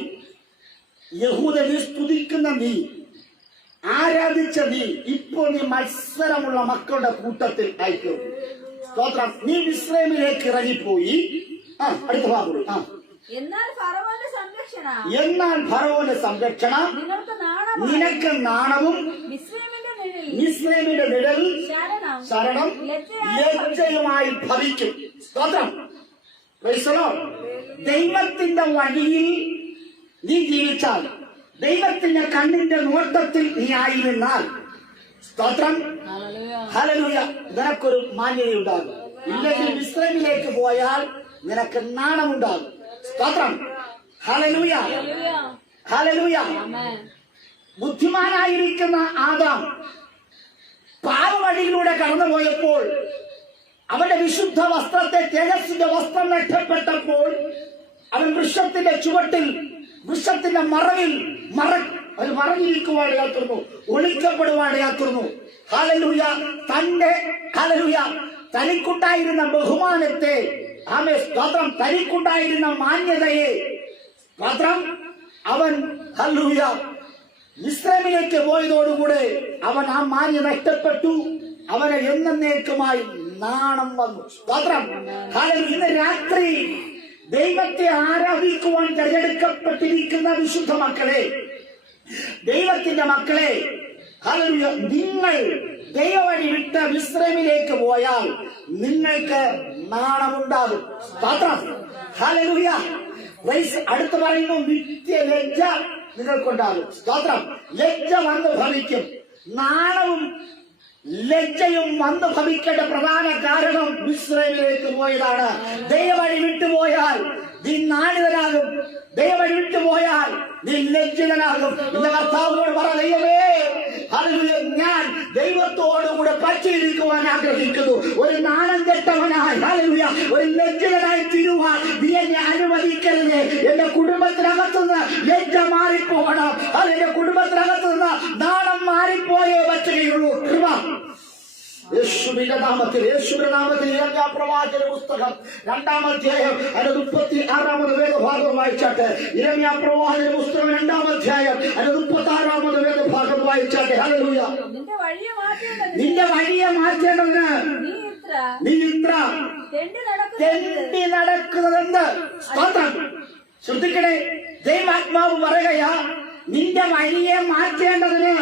യഹൂദനെ സ്തുതിക്കുന്ന നീ, ആരാധിച്ച നീ, ഇപ്പോൾ നീ മത്സരമുള്ള മക്കളുടെ കൂട്ടത്തിൽ അയക്കും. സ്തോത്രം. നീ മിസ്രൈമിലേക്ക് ഇറങ്ങിപ്പോയി. അടുത്ത ഭാഗം. എന്നാൽ ഫറവോന്റെ സംരക്ഷണ നിനക്ക് നാണവും മിസ്രൈമിന്റെ നിഴൽ ശരണം ലജ്ജയുമായി ഭവിക്കും. സ്തോത്രം. ദൈവത്തിന്റെ വഴിയിൽ നീ ജീവിച്ചാൽ, ദൈവത്തിന്റെ കണ്ണിന്റെ നോട്ടത്തിൽ നീ ആയിരുന്നാൽ, സ്തോത്രം, ഹല്ലേലൂയ, നിനക്കൊരു മാന്യതയുണ്ടാകും. ഇല്ലെങ്കിൽ മിസ്രൈമിലേക്ക് പോയാൽ നിനക്ക് നാണമുണ്ടാകും. സ്തോത്രം. ഹല്ലേലൂയ, ഹല്ലേലൂയ. ബുദ്ധിമാനായിരിക്കുന്ന ആദാം പാപവഴിയിലൂടെ കടന്നുപോയപ്പോൾ അവന്റെ വിശുദ്ധ വസ്ത്രത്തെ, തേജസ്സിന്റെ വസ്ത്രം നഷ്ടപ്പെട്ടപ്പോൾ അവൻ വൃക്ഷത്തിന്റെ ചുവട്ടിൽ, വൃക്ഷത്തിന്റെ മറവിൽ മറഞ്ഞിരിക്കുവാനിടയാത്തുന്നു, ഒളിക്കപ്പെടുവാനിടയാത്തുന്നു. ഹല്ലേലൂയ. തനിക്കുണ്ടായിരുന്ന ബഹുമാനത്തെ, സ്തോത്രം, തനിക്കുണ്ടായിരുന്ന മാന്യതയെ, സ്തോത്രം, അവൻ ഹല്ലേലൂയ മിസ്രൈമിലേക്ക് പോയതോടുകൂടെ അവൻ ആ മാന്യത നഷ്ടപ്പെട്ടു. അവനെ എന്നേക്കുമായി നാണം വന്നു. സ്തോത്രം. ഇന്ന് രാത്രി ദൈവത്തെ ആരാധിക്കുവാൻ തിരഞ്ഞെടുക്കപ്പെട്ടിരിക്കുന്ന വിശുദ്ധ മക്കളെ, ദൈവത്തിന്റെ മക്കളെ, ഹല്ലേലൂയ, നിങ്ങൾ ദൈവവഴി വിട്ട് മിസ്രൈമിലേക്ക് പോയാൽ നിങ്ങൾക്ക് നാണമുണ്ടാകും. സ്തോത്രം. ഹല്ലേലൂയ. അടുത്ത് പറയുന്നു, നിത്യ ലജ്ജ നിങ്ങൾക്കുണ്ടാകും. സ്തോത്രം. ലജ്ജ വന്ന് ഭവിക്കും. നാണവും ലജ്ജയും വന്ന് ഭവിക്കേണ്ട പ്രധാന കാരണം മിസ്രൈമിലേക്ക് പോയതാണ്. ദൈവവഴി വിട്ടുപോയാൽ നീ നാണിതനാകും, ദൈവവഴി വിട്ടുപോയാൽ നീ ലജ്ജിതനാകും. ഇന്ന് കർത്താവിനോട് പറ, ദൈവമേ, ഹല്ലേലൂയ, ഞാൻ ദൈവത്തോടുകൂടെ പറ്റിയിരിക്കുവാൻ ആഗ്രഹിക്കുന്നു. ഒരു നാണം കെട്ടവനായി, ഹല്ലേലൂയ, ഒരു ലജ്ജിതനായി തീരുവാൻ നീ എന്നെ അനുവദിക്കരുത്. എന്റെ കുടുംബത്തിനകത്തുനിന്ന് ലജ്ജ മാറിപ്പോകണം. അത് എന്റെ കുടുംബത്തിനകത്തുനിന്ന് നാണം മാറിപ്പോയേ യേശുവിന്റെ നാമത്തിൽ ഇരമ്യാ പ്രവാചകന്റെ പുസ്തകം 2-ാം അധ്യായം അതിന്റെ 36-ാമത് വേദഭാഗം വായിച്ചാട്ടെ. ഇരമ്യാ പ്രവാചകന്റെ പുസ്തകം 2-ാം അധ്യായം അതിന്റെ 36-ാമത് വേദഭാഗം വായിച്ചാട്ടെ. ഹല്ലേലൂയ. നിന്റെ വഴിയെ മാറ്റേണ്ടതിന് നീ ഇത്ര തെണ്ടി നടക്കുന്നതെന്ത്? സ്തോത്രം. ശ്രദ്ധിക്കണേ, ദൈവാത്മാവ് പറയുകയാ, നിന്റെ വഴിയെ മാറ്റേണ്ടതിന്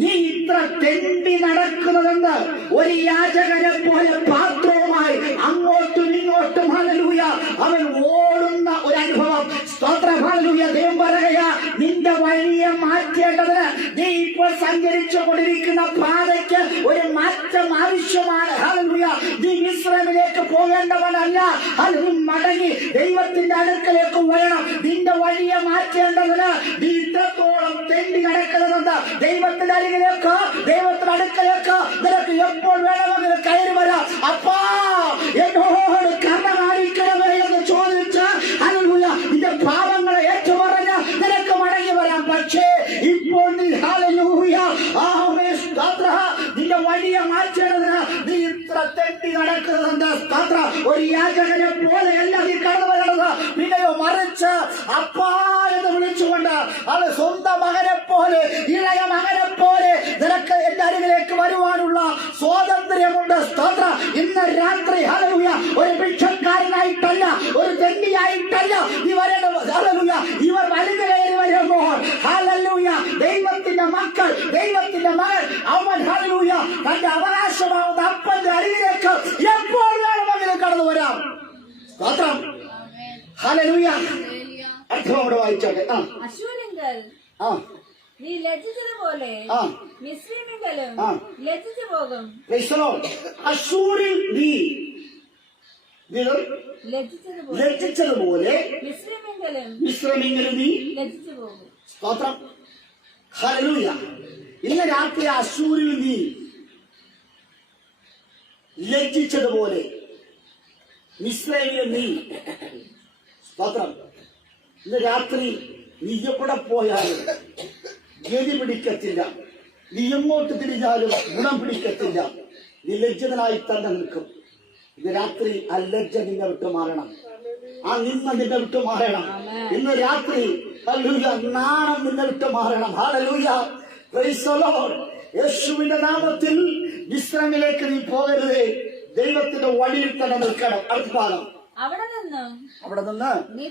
നീ ഇത്ര തെണ്ടി നടക്കുന്നതെന്ന്. ഒരു യാചകനെ പോലെ പാത്രവുമായി അങ്ങോട്ടും ഇങ്ങോട്ടും ഹല്ലേലൂയ അവൻ ഓടുന്ന ഒരു അനുഭവം. സ്തോത്രം. ഹല്ലേലൂയ. ദൈവം പറയുകയാ, നിന്റെ വഴിയെ മാറ്റേണ്ടതിന് നീ ഇപ്പോൾ സഞ്ചരിച്ചു കൊണ്ടിരിക്കുന്ന പാതയ്ക്ക് ഒരു മാറ്റം ആവശ്യമാണ്. ഹല്ലേലൂയ. നീ മിസ്രൈമിലേക്ക് പോകേണ്ടവനല്ല. ഹല്ലേലൂയ. മടങ്ങി ദൈവത്തിന്റെ അടുക്കലേക്ക് വരണം. നിന്റെ വഴിയെ മാറ്റേണ്ടതിന് നീ ഇത്രത്തോളം തെണ്ടി നടക്കുന്നതെന്ന്. ദൈവത്തിന്റെ അരികിലേക്ക്, ദൈവത്തിന്റെ അടുക്കലേക്ക് നിനക്ക് എപ്പോൾ വേണമെങ്കിൽ കയറി വരാം. അപ്പാ എന്നോട് കർണ കാണിക്കണമേ എന്ന് ചോദിച്ച് ഹല്ലേലൂയ നിന്റെ പാപങ്ങളെ ഏറ്റുപറഞ്ഞ് നിനക്ക് മടങ്ങി വരാം. പക്ഷേ ഇപ്പോൾ നീ ഹല്ലേലൂയ നിന്റെ വഴിയെ മാറ്റേണ്ടതിന് നീ ഇത്ര തെറ്റി നടക്കുന്നത്. സ്തോത്രം. ഒരു യാചകനെ പോലെയല്ല നീ കടന്നു വരേണ്ടത്. പിന്നെയോ മറിച്ച് അപ്പാ എന്ന് വിളിച്ചുകൊണ്ട് അത് സ്വന്തം മകനെ പോലെ, ഇളയ മകനെ പോലെ നിനക്ക് എന്റെ അരികിലേക്ക് വരുവാനുള്ള സ്വാതന്ത്ര്യമുണ്ട്. സ്തോത്രം. ഇന്ന് രാത്രി ഹല്ലേലൂയ ഒരു ഭിക്ഷക്കാരനായിട്ടല്ല, ഒരു തെണ്ടിയായിട്ടല്ല നീ വരേണ്ടത്. ഹല്ലേലൂയ. ഇവർ വലുത് കയറി വരുമ്പോൾ ഹല്ലേലൂയ ദൈവത്തിന്റെ മക്കൾ, ദൈവത്തിന്റെ മകൻ അവൻ ഹല്ലേലൂയ തന്റെ അവകാശമാവുന്ന അപ്പന്റെ അരികിലേക്ക് എപ്പോൾ വേണമെങ്കിലും കടന്നു വരാം. സ്തോത്രം. ഹല്ലേലൂയ. അർത്ഥം അവിടെ വായിച്ചോട്ടെ. അശ്ശൂരിങ്കൽ നീ ലജ്ജിച്ചതുപോലെ മിസ്രയീമിങ്കലും ലജ്ജിച്ചു പോകും. അശ്ശൂരിൽ നീ ലജ്ജിച്ചതുപോലെ മിസ്രയീമിങ്കലും നീ ലജ്ജിച്ചു പോകും. സ്തോത്രം. ഹല്ലേലൂയ. ഇന്ന് രാത്രി അശ്ശൂരിൽ നീ ലജ്ജിച്ചതുപോലെ മിസ്രയീമിൽ നീ, സ്തോത്രം, ഇന്ന് രാത്രി നീ എവിടെ പോയാലും ഗതി പിടിക്കത്തില്ല. നീ എങ്ങോട്ട് തിരിഞ്ഞാലും ഗുണം പിടിക്കത്തില്ല. നീ ലജ്ജിതനായി തന്നെ നിൽക്കും. ഇന്ന് രാത്രി ആ ലജ്ജ നിന്നെ വിട്ടു മാറണം. ആ നിന്ന നിന്നെ വിട്ടു മാറണം. ഇന്ന് രാത്രി ഹല്ലേലൂയ നാണം നിന്നെ വിട്ടു മാറണം. ഹല്ലേലൂയ. Praise the Lord. യേശുവിന്റെ നാമത്തിൽ മിസ്രൈമിലേക്ക് നീ പോകരുത്. ദൈവത്തിന്റെ വഴിയിൽ തന്നെ നിൽക്കണം. അടുത്ത ഭാഗം. അവിടെ നിന്ന് നീ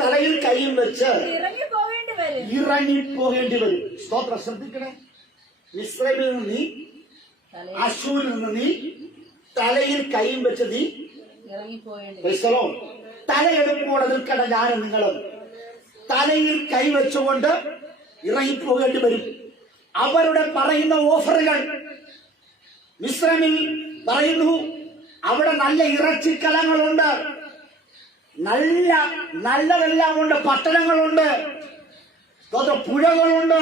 തലയിൽ കൈയും വെച്ച് ഇറങ്ങി പോകേണ്ടി വരും. സ്തോത്രം. ശ്രദ്ധിക്കണേ, മിസ്രൈമിൽ നിന്ന് നീ, അശ്ശൂരിൽ നിന്ന് നീ തലയിൽ കൈയും വെച്ച് നീ തലയെടുപ്പോടെ നിൽക്കണ ഞാനും നിങ്ങളും തലയിൽ കൈവച്ചുകൊണ്ട് ഇറങ്ങിപ്പോകേണ്ടി വരും. അവരുടെ പറയുന്ന ഓഫറുകൾ മിസ്രൈമിൽ പറയുന്നു, അവിടെ നല്ല ഇറച്ചിക്കലങ്ങളുണ്ട്, നല്ലതെല്ലാം ഉണ്ട്, പട്ടണങ്ങളുണ്ട്, പുഴകളുണ്ട്.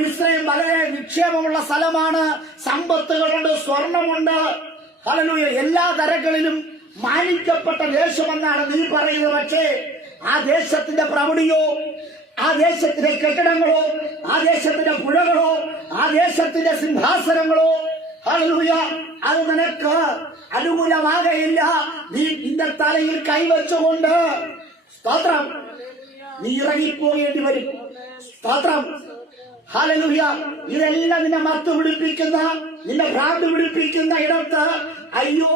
മിസ്രൈം വളരെ നിക്ഷേപമുള്ള സ്ഥലമാണ്. സമ്പത്തുകളുണ്ട്, സ്വർണമുണ്ട്. ഹല്ലേലൂയ. എല്ലാ തരങ്ങളിലും മാനിക്കപ്പെട്ട ദേശമെന്നാണ് നീ പറയുന്നത്. പക്ഷേ ആ ദേശത്തിന്റെ പ്രൗഢിയോ, ആ ദേശത്തിന്റെ കെട്ടിടങ്ങളോ, ആ ദേശത്തിന്റെ പുഴകളോ, ആ ദേശത്തിന്റെ സിംഹാസനങ്ങളോ ഹല്ലേലൂയ അത് നിനക്ക് അനുകൂലമാകയില്ല. നീ നിന്റെ തലയിൽ കൈവച്ചുകൊണ്ട് സ്തോത്രം നീ ഇറങ്ങിപ്പോകേണ്ടി വരും. സ്തോത്രം. ഹല്ലേലൂയ. ഇതെല്ലാം നിന്നെ മത്ത് പിടിപ്പിക്കുന്ന, നിന്നെ ഭ്രാന്ത് പിടിപ്പിക്കുന്ന ഇടത്ത് അയ്യോ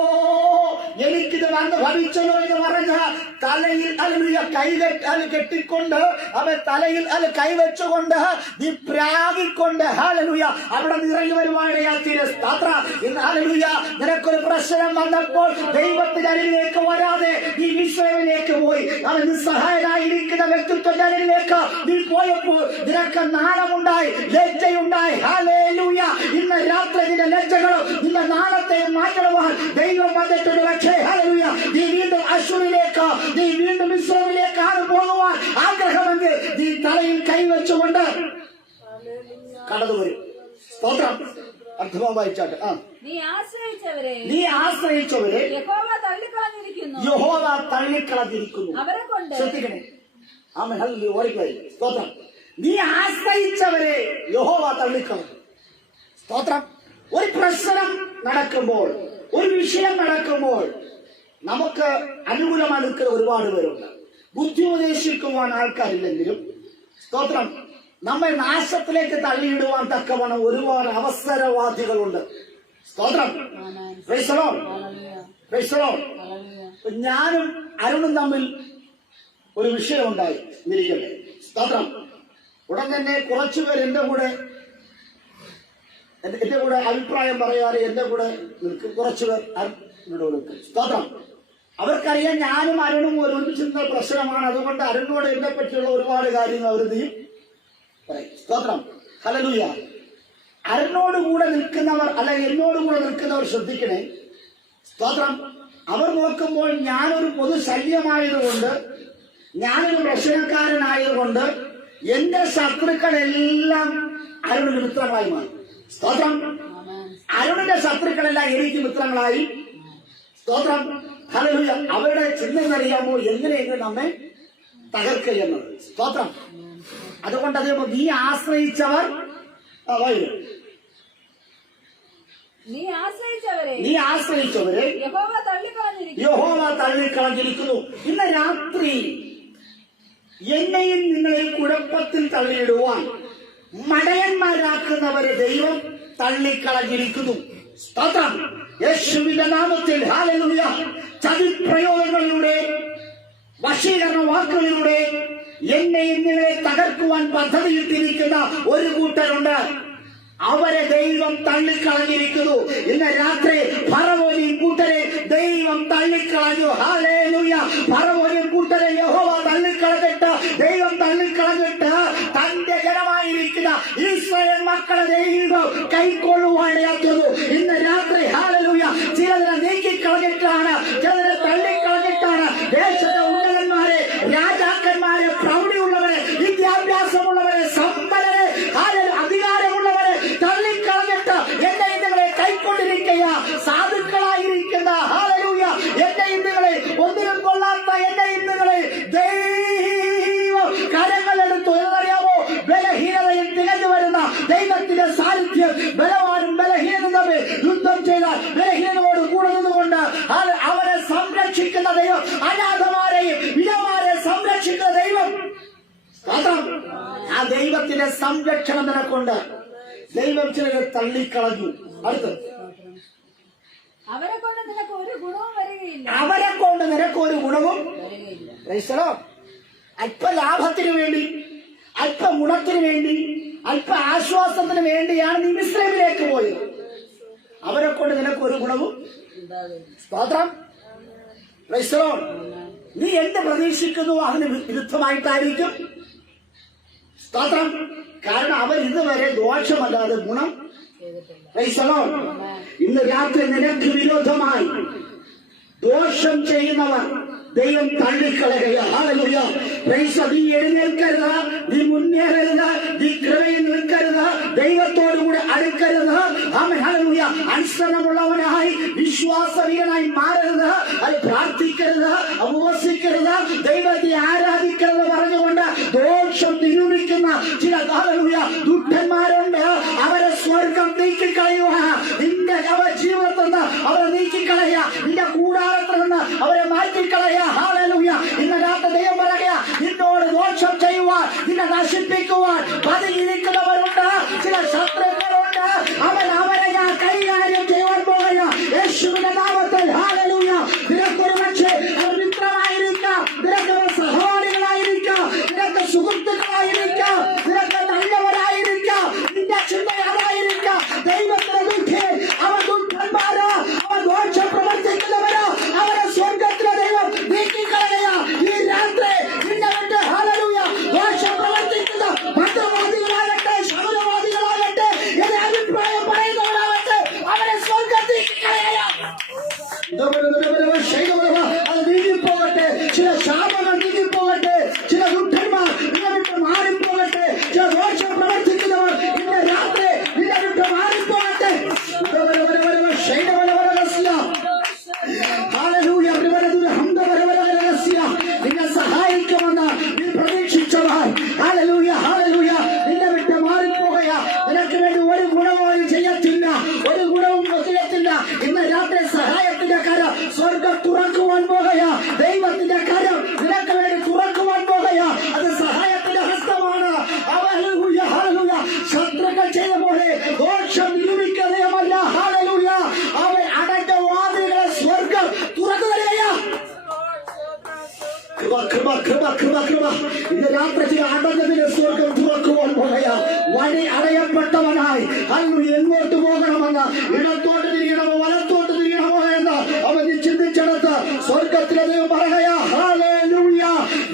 എനിക്കിത് വന്ന് ഭവിച്ചല്ലോ എന്ന് പറഞ്ഞ് തലയിൽ ഹല്ലേലൂയ കെട്ടിക്കൊണ്ട് അവൻ തലയിൽ കൈവച്ചുകൊണ്ട് നീ പ്രാഗിക്കൊണ്ട് ഹല്ലേലൂയ അവിടെ ഇറങ്ങി വരുവാനിടയാക്കിയ സ്തോത്ര. ഇന്ന് ഹല്ലേലൂയ നിനക്കൊരു പ്രശ്നം വന്നപ്പോൾ ദൈവത്തിന്റെ അരികിലേക്ക് വരാതെ നീ മിസ്രൈമിലേക്ക് പോയി. അവൻ നിസ്സഹായനായിരിക്കുന്ന വ്യക്തിത്വത്തിന്റെ അരികിലേക്ക് നീ പോയപ്പോൾ നിനക്ക് നാണമുണ്ടായി, ലജ്ജയുണ്ടായി. ഹല്ലേലൂയ. ഇന്ന് രാത്രി നിന്റെ ലജ്ജകളും നിന്റെ നാണത്തെയും മാറ്റണമാണ് ദൈവം വന്നിട്ടുണ്ട്. പക്ഷേ ഹല്ലേലൂയ നീ വീണ്ടും അശ്ശൂരിലേക്ക്, നീ വീണ്ടും മിസ്രൈമിലേക്കാണ് പോകുവാൻ ആഗ്രഹമെങ്കിൽ നീ തലയിൽ കൈവച്ചുകൊണ്ട് കടന്നു വരും. സ്തോത്രം. അർത്ഥം വായിച്ചാട്ടെ. നീ ആശ്രയിച്ചവരെ യഹോവ തള്ളിക്കളഞ്ഞിരിക്കുന്നു. ശ്രദ്ധിക്കണേ. സ്തോത്രം. നീ ആശ്രയിച്ചവരെ യഹോവ തള്ളിക്കളഞ്ഞു. സ്തോത്രം. ഒരു പ്രശ്നം നടക്കുമ്പോൾ, ഒരു വിഷയം നടക്കുമ്പോൾ നമുക്ക് അനുകൂലമായി നിൽക്കുന്ന ഒരുപാട് പേരുണ്ട്. ബുദ്ധി ഉപദേശിക്കുവാൻ ആൾക്കാരില്ലെങ്കിലും സ്തോത്രം നമ്മെ നാശത്തിലേക്ക് തള്ളിയിടുവാൻ തക്കവണ്ണം ഒരുപാട് അവസരവാദികളുണ്ട്. സ്തോത്രം. Price the Lord. Price the Lord. ഞാനും അരുണും തമ്മിൽ ഒരു വിഷയമുണ്ടായി എന്നിരിക്കട്ടെ. സ്തോത്രം. ഉടൻ തന്നെ കുറച്ചുപേർ എന്റെ കൂടെ അഭിപ്രായം പറയാതെ എന്റെ കൂടെ നിൽക്കും. കുറച്ചുപേർ അരുണിനോട് നിൽക്കും. സ്തോത്രം. അവർക്കറിയാം ഞാനും അരുണും ഒരുമിച്ചിരുന്ന പ്രശ്നമാണ്. അതുകൊണ്ട് അരുണിനോട് എന്നെ പറ്റിയുള്ള ഒരുപാട് കാര്യങ്ങൾ അവർ പറയും. സ്തോത്രം. ഹല്ലേലൂയ. അരുണിനോട് കൂടെ നിൽക്കുന്നവർ അല്ലെങ്കിൽ എന്നോട് കൂടെ നിൽക്കുന്നവർ ശ്രദ്ധിക്കണേ. സ്തോത്രം. അവർ നോക്കുമ്പോൾ ഞാനൊരു പൊതുശല്യമായതുകൊണ്ട്, ഞാനൊരു പ്രശ്നക്കാരനായതുകൊണ്ട് എന്റെ ശത്രുക്കളെല്ലാം അരുണിന് മിത്രങ്ങളായി മാറി. സ്തോത്രം. അരുണിന്റെ ശത്രുക്കളെല്ലാം എനിക്ക് മിത്രങ്ങളായി. സ്തോത്രം. ഹല്ലേലൂയ. അവരുടെ ചിന്ത എന്നറിയാമോ? എങ്ങനെയെങ്കിലും നമ്മെ തകർക്കുക എന്നത്. സ്തോത്രം. അതുകൊണ്ട് അതേ നീ ആശ്രയിച്ചവർ നീ ആശ്രയിച്ചവരെ യഹോവ തള്ളിക്കളഞ്ഞിരിക്കുന്നു. ഇന്ന് രാത്രി എന്നെയും നിങ്ങളെയും കുഴപ്പത്തിൽ തള്ളിയിടുവാൻ മടയന്മാരാക്കുന്നവരെ ദൈവം തള്ളിക്കളഞ്ഞിരിക്കുന്നു. സ്തോത്രം. യേശുവിന്റെ നാമത്തിൽ ഹല്ലേലൂയ. ചതിപ്രയോഗങ്ങളിലൂടെ, വശീകരണ വാക്കുകളിലൂടെ എന്നെയും നിങ്ങളെ തകർക്കുവാൻ പദ്ധതിയിട്ടിരിക്കുന്ന ഒരു കൂട്ടരുണ്ട്. അവരെ ദൈവം തള്ളിക്കളഞ്ഞിരിക്കുന്നു. ഇന്ന് രാത്രി ഫറവോനെയും കൂട്ടരെ ദൈവം തള്ളിക്കളഞ്ഞു. ഹല്ലേലൂയ. ഫറവോനെയും കൂട്ടരെ യഹോവ തള്ളിക്കളഞ്ഞിട്ട്, ദൈവം തള്ളിക്കളഞ്ഞിട്ട് തന്റെ ജനമായിരിക്കുന്ന ഇസ്രായേൽ മക്കളെ ദൈവം കൈക്കൊള്ളുവാനിടയാക്കുന്നു. ഇന്ന് രാത്രി ഹല്ലേലൂയ. ചിലതിനെ നീക്കിക്കളഞ്ഞിട്ടാണ്, ചിലതിനെ തള്ളിക്കളഞ്ഞിട്ടാണ് ദേശത്തെ ഉന്നതന്മാരെ, രാജാക്കന്മാരെ, പ്രൗഢിയുള്ളവരെ, വിദ്യാഭ്യാസമുള്ളവരെ, സമ്പന്നരെ, അധികാരമുള്ളവരെ തള്ളിക്കളഞ്ഞിട്ട് എന്നെ ഇന്നുകളെ കൈക്കൊണ്ടിരിക്കുക. സാധുക്കളായിരിക്കുന്ന ഹല്ലേലൂയ എന്നെ ഇന്നുകളെ, ഒന്നിനും കൊള്ളാത്ത എന്നെ ഇന്നുകളെ ദൈവം കരങ്ങളെടുത്തു. എന്നറിയാമോ? ബലഹീനതയിൽ തികഞ്ഞു വരുന്ന ദൈവത്തിന്റെ സാന്നിധ്യം. ബലവാനും ബലഹീനനും തമ്മിൽ യുദ്ധം ചെയ്താൽ ബലഹീനനോട് കൂടെ നിന്നുകൊണ്ട് അവരെ സംരക്ഷിക്കുന്ന ദൈവം, അനാഥമാരെയും വിധവമാരെ സംരക്ഷിക്കുന്ന ദൈവം. ആ ദൈവത്തിന്റെ സംരക്ഷണം നിനക്കൊണ്ട്. ദൈവം ചിലരെ തള്ളിക്കളഞ്ഞു. അടുത്തത്, അവരെ കൊണ്ട് നിനക്ക് ഒരു ഗുണവും വരികയില്ല. അവരെ കൊണ്ട് നിനക്ക് ഒരു ഗുണവും വരികയില്ല. അല്പ ലാഭത്തിന് വേണ്ടി, അല്പ ഗുണത്തിന് വേണ്ടി, അല്പ ആശ്വാസത്തിന് വേണ്ടിയാണ് നീ മിസ്രൈമിലേക്ക് പോയത്. അവരെ കൊണ്ട് നിനക്ക് ഒരു ഗുണവും. സ്തോത്രം. Price the Lord. നീ എന്ത് പ്രതീക്ഷിക്കുന്നു അതിന് വിരുദ്ധമായിട്ടായിരിക്കും. സ്തോത്രം. കാരണം അവർ ഇതുവരെ ദോഷമല്ലാതെ ഗുണം. Price the Lord. ഇന്ന് രാത്രി നിനക്ക് വിരോധമായി ദോഷം ചെയ്യുന്നവർ ദൈവം തള്ളിക്കളയുക. ഹല്ലേലൂയ. പ്രൈസ്. നീ എഴുന്നേൽക്കരുത്, നീ മുന്നേറരുത്, നീ കൃപയിൽ നിൽക്കരുത്, ദൈവത്തോടുകൂടെ അടുക്കരുത്. ആമേൻ. ഹല്ലേലൂയ. അനുസരണമുള്ളവനായി, വിശ്വാസവീരനായി മാറരുത്. അത് പ്രാർത്ഥിക്കരുത്, ഉപവസിക്കരുത്, ദൈവത്തെ ആരാധിക്കരുത് പറഞ്ഞുകൊണ്ട് ദോഷം നിരൂപിക്കുന്ന ചില ഹല്ലേലൂയ ദുഷ്ടന്മാരുണ്ട്. അവരെ സ്വർഗം നീക്കിക്കളയുക. നിന്റെ ജീവിതത്തിൽ നിന്ന് അവരെ നീക്കിക്കളയുക. നിന്റെ കൂടാരത്തിൽ നിന്ന് അവരെ മാറ്റിക്കളയുക. ഹല്ലേലൂയ. ഇന്ന് രാത്രി ദൈവം പറയുക, നിന്നോട് ദോഷം ചെയ്യുവാൻ, നിന്നെ നശിപ്പിക്കുവാൻ പതിയിരിക്കുന്നവരുണ്ട്, ചില ശത്രുക്കളുണ്ട്. അവരെ ഞാൻ കൈകാര്യം ചെയ്യുവാൻ പോകുക യേശുവിന്റെ നാമത്തിൽ. ഹല്ലേലൂയ. നിനക്കൊരു പക്ഷേ അവർ മിത്രമായിരിക്കാം, നിനക്ക് സഹോദരികളായിരിക്കാം, നിനക്ക് സുഹൃത്തുക്കളായിരിക്കാം, നിനക്ക് നല്ലവരായിരിക്കാം, നിന്റെ ചിന്ത അതായിരിക്കാം. ദൈവത്തിന്റെ ദുഃഖേ അവർ ദുഃഖന്മാരോ, അവർ ദോഷം പ്രവർത്തിക്കുന്നവരോ അവരെ സ്വർഗത്തിലെ ദൈവം നീക്കിക്കളയുക. ഈ രാത്രി നിന്നെ വിട്ട് ഹല്ലേലൂയ ദോഷം പ്രവർത്തിക്കുന്ന മന്ത്രവാദികളാകട്ടെ, ശൗരവാദികളാകട്ടെ, കൃപ കൃപ കൃപ കൃപ. ഇന്ന് രാത്രി ചില അടഞ്ഞതിന് സ്വർഗം തുറക്കുവാൻ പോകയാ. വഴി അടയപ്പെട്ടവനായി അന്ന് എങ്ങോട്ട് പോകണമെന്ന്, ഇടത്തോട്ട് തിരിയണമോ വലത്തോട്ട് തിരിയണമോ എന്ന് അവൻ ചിന്തിച്ചെടുത്ത് സ്വർഗത്തിലെ ദൈവം പറയുകയാ, ഹല്ലേലൂയ,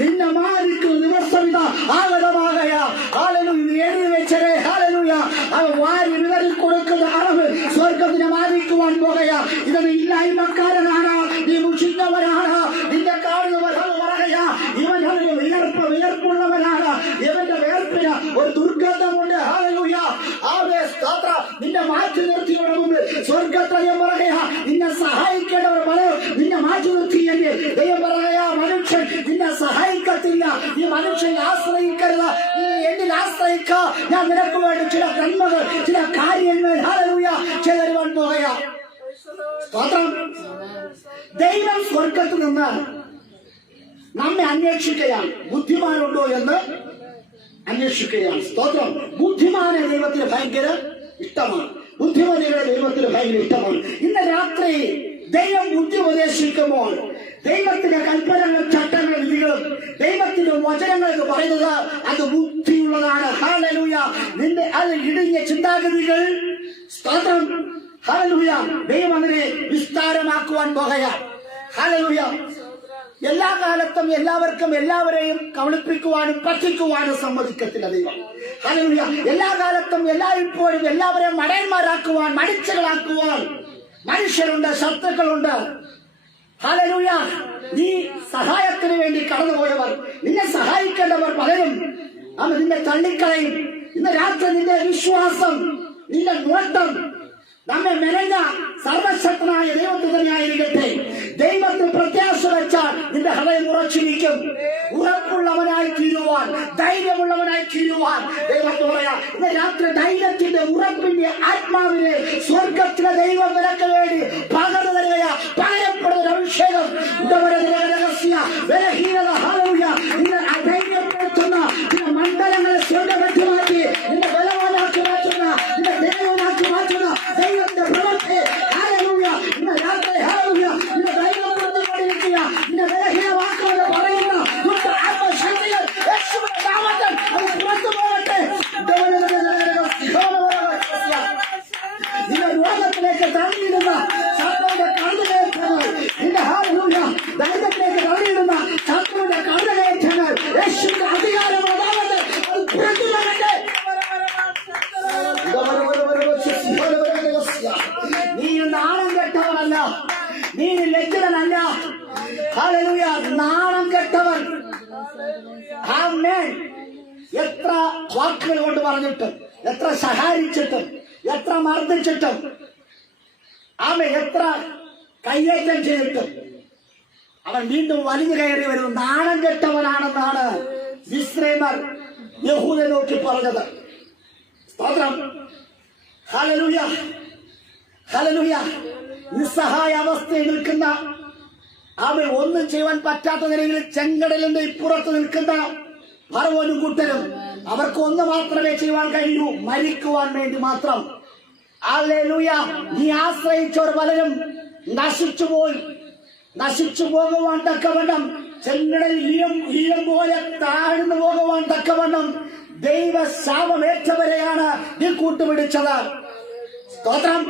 നിന്നെ മാറിക്കുന്ന ദിവസം ഇതാ ആഗതമാകയാ. ഹല്ലേലൂയ, എഴുതി വെച്ചേ. ഹല്ലേലൂയ, അവൻ വാരി വിതറി കൊടുക്കുന്ന അളവ് സ്വർഗത്തിനെ മാറിക്കുവാൻ പോകയാ. ഇത് നീ ഇല്ലായ്മക്കാരനാണ്, നീ മുഷിഞ്ഞവനാണ്, നിന്റെ കാണുന്നവർ പറയാ ഇവൻ വിയർപ്പുള്ളവനാണ്, ഇവന്റെ വേർപ്പിന് ഒരു ദുർഗന്ധമുണ്ട്. ഹല്ലേലൂയ, സ്തോത്രം. നിന്നെ മാറ്റി നിർത്തിയുടെ മുമ്പിൽ സ്വർഗത്തെ ദൈവം പറയാ, നിന്നെ സഹായിക്കേണ്ടവർ പറയും നിന്നെ മാറ്റി നിർത്തിയെങ്കിൽ ദൈവം പറയാ, മനുഷ്യൻ നിന്നെ സഹായിക്കത്തില്ല, നീ മനുഷ്യനെ ആശ്രയിക്കരുത്, നീ എന്നിൽ ആശ്രയിക്ക, ഞാൻ നിനക്ക് വേണ്ടി ചില നന്മകൾ ചില കാര്യങ്ങൾ ഹല്ലേലൂയ ചെയ്തുവരുവാൻ പോകയാ. സ്തോത്രം. ദൈവം സ്വർഗത്തിൽ നിന്ന് നമ്മെ അന്വേഷിക്കുകയാണ്, ബുദ്ധിമാനുണ്ടോ എന്ന് അന്വേഷിക്കുകയാണ്. സ്തോത്രം. ബുദ്ധിമാനെ ദൈവത്തിന് ഭയങ്കര ഇഷ്ടമാണ്, ബുദ്ധിമതികളെ ദൈവത്തിന് ഭയങ്കര ഇഷ്ടമാണ്. ഇന്ന് രാത്രി ദൈവം ബുദ്ധി ഉപദേശിക്കുമ്പോൾ ദൈവത്തിന്റെ കൽപ്പനകളും ചട്ടങ്ങളും വിധികളും ദൈവത്തിന്റെ വചനങ്ങൾ എന്ന് പറയുന്നത് അത് ബുദ്ധിയുള്ളതാണ്. ഹല്ലേലൂയ. നിന്റെ അത് ഇടുങ്ങിയ ചിന്താഗതികൾ, സ്തോത്രം, ഹല്ലേലൂയ, ദൈവം അതിനെ വിസ്താരമാക്കുവാൻ പോകയാ. ഹല്ലേലൂയ. എല്ലാ കാലത്തും എല്ലാവർക്കും എല്ലാവരെയും കബളിപ്പിക്കുവാനും പറ്റിക്കുവാനും സമ്മതിക്കത്തില്ല ദൈവം. ഹല്ലേലൂയ. എല്ലാ കാലത്തും എല്ലായ്പ്പോഴും എല്ലാവരെയും മടയന്മാരാക്കുവാൻ, മടിച്ചുകളാക്കുവാൻ മനുഷ്യരുണ്ട്, ശത്രുക്കളുണ്ട്. ഹല്ലേലൂയ. നീ സഹായത്തിന് വേണ്ടി കടന്നുപോയവർ, നിന്നെ സഹായിക്കേണ്ടവർ പലരും അവൻ നിന്നെ തള്ളിക്കളയും. ഇന്ന് രാത്രി നിന്റെ വിശ്വാസം, നിന്റെ നോട്ടം നമ്മെ മെനഞ്ഞ സർവശക്തനായ ദൈവത്തിൽ തന്നെയായിരിക്കട്ടെ. ദൈവത്തിൽ പ്രത്യാശ വെച്ചാൽ നിന്റെ ഹൃദയം ഉറച്ചിരിക്കും. ഉറപ്പുള്ളവനായി തീരുവാൻ, ധൈര്യമുള്ളവനായി തീരുവാൻ ദൈവത്തോട് പറയാ. ഇന്ന് രാത്രി ധൈര്യത്തിന്റെ ഉറപ്പിന്റെ ആത്മാവിനെ സ്വർഗത്തിലെ ദൈവം നിനക്ക് വേണ്ടി പകർന്നു തരികയാ. പകരപ്പെടുന്ന അഭിഷേകം രഹസ്യ ബലഹീനത ഹല്ലേലൂയ നിന്നെ അധൈര്യപ്പെടുത്തുന്ന നിന്റെ മണ്ഡലങ്ങളെ സ്വർഗ്ഗത്തിൽ മാറ്റി നിന്നെ ബലവാനാക്കി മാറ്റുന്ന, നിന്നെ ദൈവമാക്കി മാറ്റുന്ന ദൈവത്തിന്റെ പ്രവൃത്തി. ഹല്ലേലൂയ. ഇന്ന് രാത്രി ഹല്ലേലൂയ നിന്നെ ധൈര്യപ്പെടുത്തിക്കൊണ്ടിരിക്കുക, നിന്നെ ബലഹീനമാക്കുമെന്ന് പറയുന്ന ദുഷ്ട ആത്മശക്തികൾ യേശുവിന്റെ നാമത്തിൽ അത് പുറത്തു പോകട്ടെ. നിന്റെ രോഗത്തിലേക്ക് തള്ളിയിടുന്ന ശത്രുവിന്റെ കടന്നുകയറ്റങ്ങൾ, നിന്റെ ഹല്ലേലൂയ ധൈര്യത്തിലേക്ക് തള്ളിയിടുന്ന ശത്രുവിന്റെ കടന്നുകയറ്റങ്ങൾ യേശുവിന്റെ അധികാരമുള്ള നാമത്തിൽ അത് പുറത്തു പോകട്ടെ. നീ നാണം കെട്ടവനല്ല, നീ ലജ്ജിതനല്ല. ഹല്ലേലൂയ. നാണം കെട്ടവൻ. ആമേൻ. എത്ര വാക്കുകൾ കൊണ്ട് പറഞ്ഞിട്ടും, എത്ര സഹായിച്ചിട്ടും, എത്ര മർദ്ദിച്ചിട്ടും, ആമേൻ, എത്ര കയ്യേറ്റം ചെയ്തിട്ടും അവൻ വീണ്ടും വലിഞ്ഞു കയറി വരുന്നു. നാണം കെട്ടവനാണെന്നാണ് ഇസ്രായേൽ യഹൂദനെ നോക്കി പറഞ്ഞത്. സ്തോത്രം. ഹല്ലേലൂയ. ഹല്ലേലൂയ. നിസ്സഹായ അവസ്ഥയിൽ നിൽക്കുന്ന, അവൻ ഒന്നും ചെയ്യാൻ പറ്റാത്ത നിലയിൽ ചെങ്കടലിന്റെ ഇപ്പുറത്ത് നിൽക്കുന്ന ഫറവോനും കൂട്ടരും, അവർക്ക് ഒന്ന് മാത്രമേ ചെയ്യുവാൻ കഴിയൂ, മരിക്കുവാൻ വേണ്ടി മാത്രം. ഹല്ലേലൂയ. നീ ആശ്രയിച്ചവർ പലരും നശിച്ചുപോയി. നശിച്ചു പോകുവാൻ തക്കവണ്ണം, ചെങ്കടലിൽ ഈയം പോലെ താഴ്ന്നു പോകുവാൻ തക്കവണ്ണം ദൈവശാപമേറ്റവരെയാണ് നീ കൂട്ടുപിടിച്ചത്. സ്തോത്രം.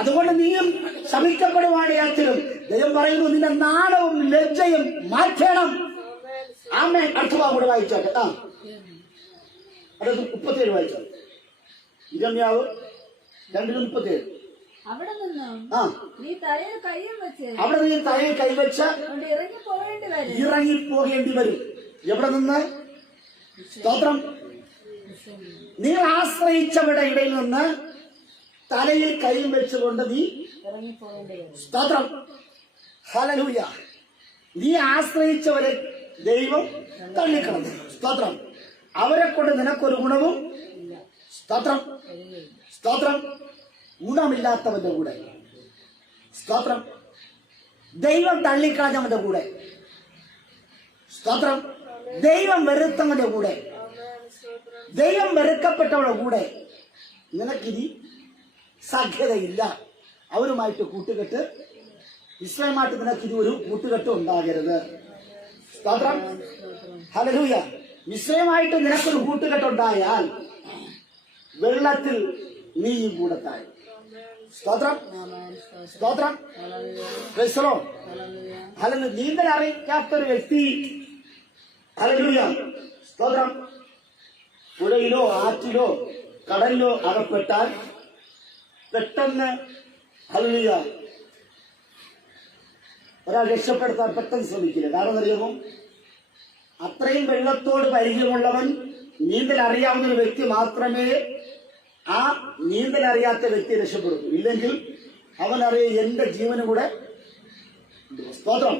അതുകൊണ്ട് നീയും ശമിക്കപ്പെടുവാണിടത്തിലും ദൈവം പറയുന്നു, നിന്റെ നാണവും ലജ്ജയും മാറ്റണം. ആമേൻ. അർത്ഥഭാവം കൂടെ വായിച്ചോട്ടെ. അടുത്ത് 37 വായിച്ചോട്ടെ. ഇരമ്യാവ് 2:37. അവിടെ നിന്ന് നീ തലയിൽ കൈയും വെച്ച് ഇറങ്ങിപ്പോകേണ്ടി വരും. എവിടെ നിന്ന്? സ്തോത്രം. നീ ആശ്രയിച്ചവരുടെ ഇടയിൽ നിന്ന് തലയിൽ കൈയും വെച്ചുകൊണ്ട് നീ സ്തോത്രം. ഹല്ലേലൂയ. നീ ആശ്രയിച്ചവരെ ദൈവം തള്ളിക്കളഞ്ഞു. സ്തോത്രം. അവരെ കൊണ്ട് നിനക്കൊരു ഗുണവും, സ്തോത്രം, സ്തോത്രം, ഗുണമില്ലാത്തവന്റെ കൂടെ, സ്തോത്രം, ദൈവം തള്ളിക്കളഞ്ഞവന്റെ കൂടെ, സ്തോത്രം, ദൈവം വെറുത്തവന്റെ കൂടെ, ദൈവം വെറുക്കപ്പെട്ടവരുടെ കൂടെ നിനക്കിനി സഖ്യതയില്ല. അവരുമായിട്ട് കൂട്ടുകെട്ട്, ഇസ്രായേലുമായിട്ട് നിനക്കിനി ഒരു കൂട്ടുകെട്ട് ഉണ്ടാകരുത്. സ്തോത്രം. ഹല്ലേലൂയ. മിശ്രയമായിട്ട് നിനക്കൊരു കൂട്ടുകെട്ടുണ്ടായാൽ വെള്ളത്തിൽ നീയും കൂടെ താഴും. സ്തോത്രം, സ്തോത്രം. ഹല്ലേലൂയ. നീന്തൽ അറിയാത്തൊരു വ്യക്തി, ഹല്ലേലൂയ, സ്തോത്രം, പുഴയിലോ ആറ്റിലോ കടലിലോ അകപ്പെട്ടാൽ പെട്ടെന്ന്, ഹല്ലേലൂയ, ഒരാൾ രക്ഷപ്പെടുത്താൻ പെട്ടെന്ന് ശ്രമിക്കില്ല. കാരണം അറിയാമോ, അത്രയും വെള്ളത്തോട് പരിചയമുള്ളവൻ, നീന്തൽ അറിയാവുന്ന ഒരു വ്യക്തി മാത്രമേ ആ നീന്തൽ അറിയാത്ത വ്യക്തിയെ രക്ഷപ്പെടുത്തൂ. ഇല്ലെങ്കിൽ അവനറിയാം എന്റെ ജീവനും കൂടെ. സ്തോത്രം.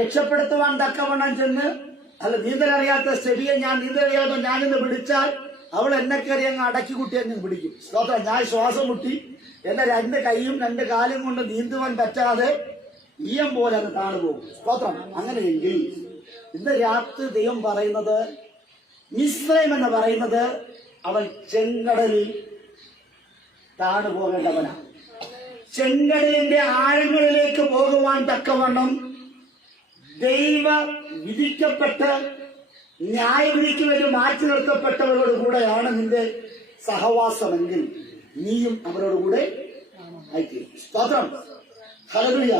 രക്ഷപ്പെടുത്തുവാൻ തക്കവണ്ണം ചെന്ന്, അല്ല, നീന്തൽ അറിയാത്ത സ്റ്റെബിയെ ഞാൻ നീന്തൽ അറിയാതെ ഞാനിന്ന് പിടിച്ചാൽ അവൾ എന്നെ കയറി അങ്ങ് അടക്കി കുട്ടി അങ്ങ് പിടിക്കും. സ്തോത്രം. ഞാൻ ശ്വാസം മുട്ടി എന്റെ 2 കൈയും 2 കാലും കൊണ്ട് നീന്തുവാൻ പറ്റാതെ ഈയം പോലെ അത് താണു പോകും. സ്തോത്രം. അങ്ങനെയെങ്കിൽ ഇന്ന് രാത്രി ദൈവം പറയുന്നത്, മിസ്രൈം എന്ന് പറയുന്നത് അവൻ ചെങ്കടലിൽ താണു പോകേണ്ടവനാണ്. ചെങ്കടലിന്റെ ആഴങ്ങളിലേക്ക് പോകുവാൻ തക്കവണ്ണം ദൈവ വിധിക്കപ്പെട്ട് ന്യായവിധിക്ക് വേണ്ടി മാറ്റി നിർത്തപ്പെട്ടവരോട് കൂടെയാണ് നിന്റെ സഹവാസമെങ്കിൽ നീയും അവരോടുകൂടെ ഐക്യം. സ്തോത്രം. ഹല്ലേലൂയ.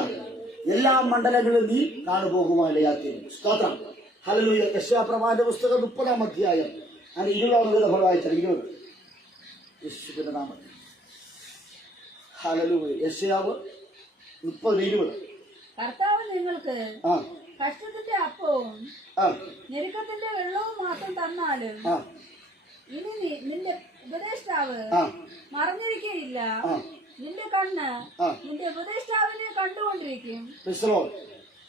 എല്ലാ മണ്ഡലങ്ങളിലും നീ കാണുപോകുവാനിടയാത്തീരും. സ്തോത്രം. ഹല്ലേലൂയ. യെശയ്യാപ്രവാചകന്റെ പുസ്തകം 30-ാം അധ്യായം 20-ാം വായിച്ചാൽ 20 യേശുവിന്റെ നാമത്തിൽ. ഹല്ലേലൂയ. യെശയ്യാവ് 30:20. കർത്താവ് നിങ്ങൾക്ക് കഷ്ടത്തിന്റെ അപ്പവും ഞെരുക്കത്തിന്റെ വെള്ളവും മാത്രം തന്നാലും ഇനി നിന്റെ ഉപദേഷ്ടാവ് മറഞ്ഞിരിക്കയില്ല. നിന്റെ കണ്ണ് നിന്റെ ഉപദേഷ്ടാവിനെ കണ്ടുകൊണ്ടിരിക്കും.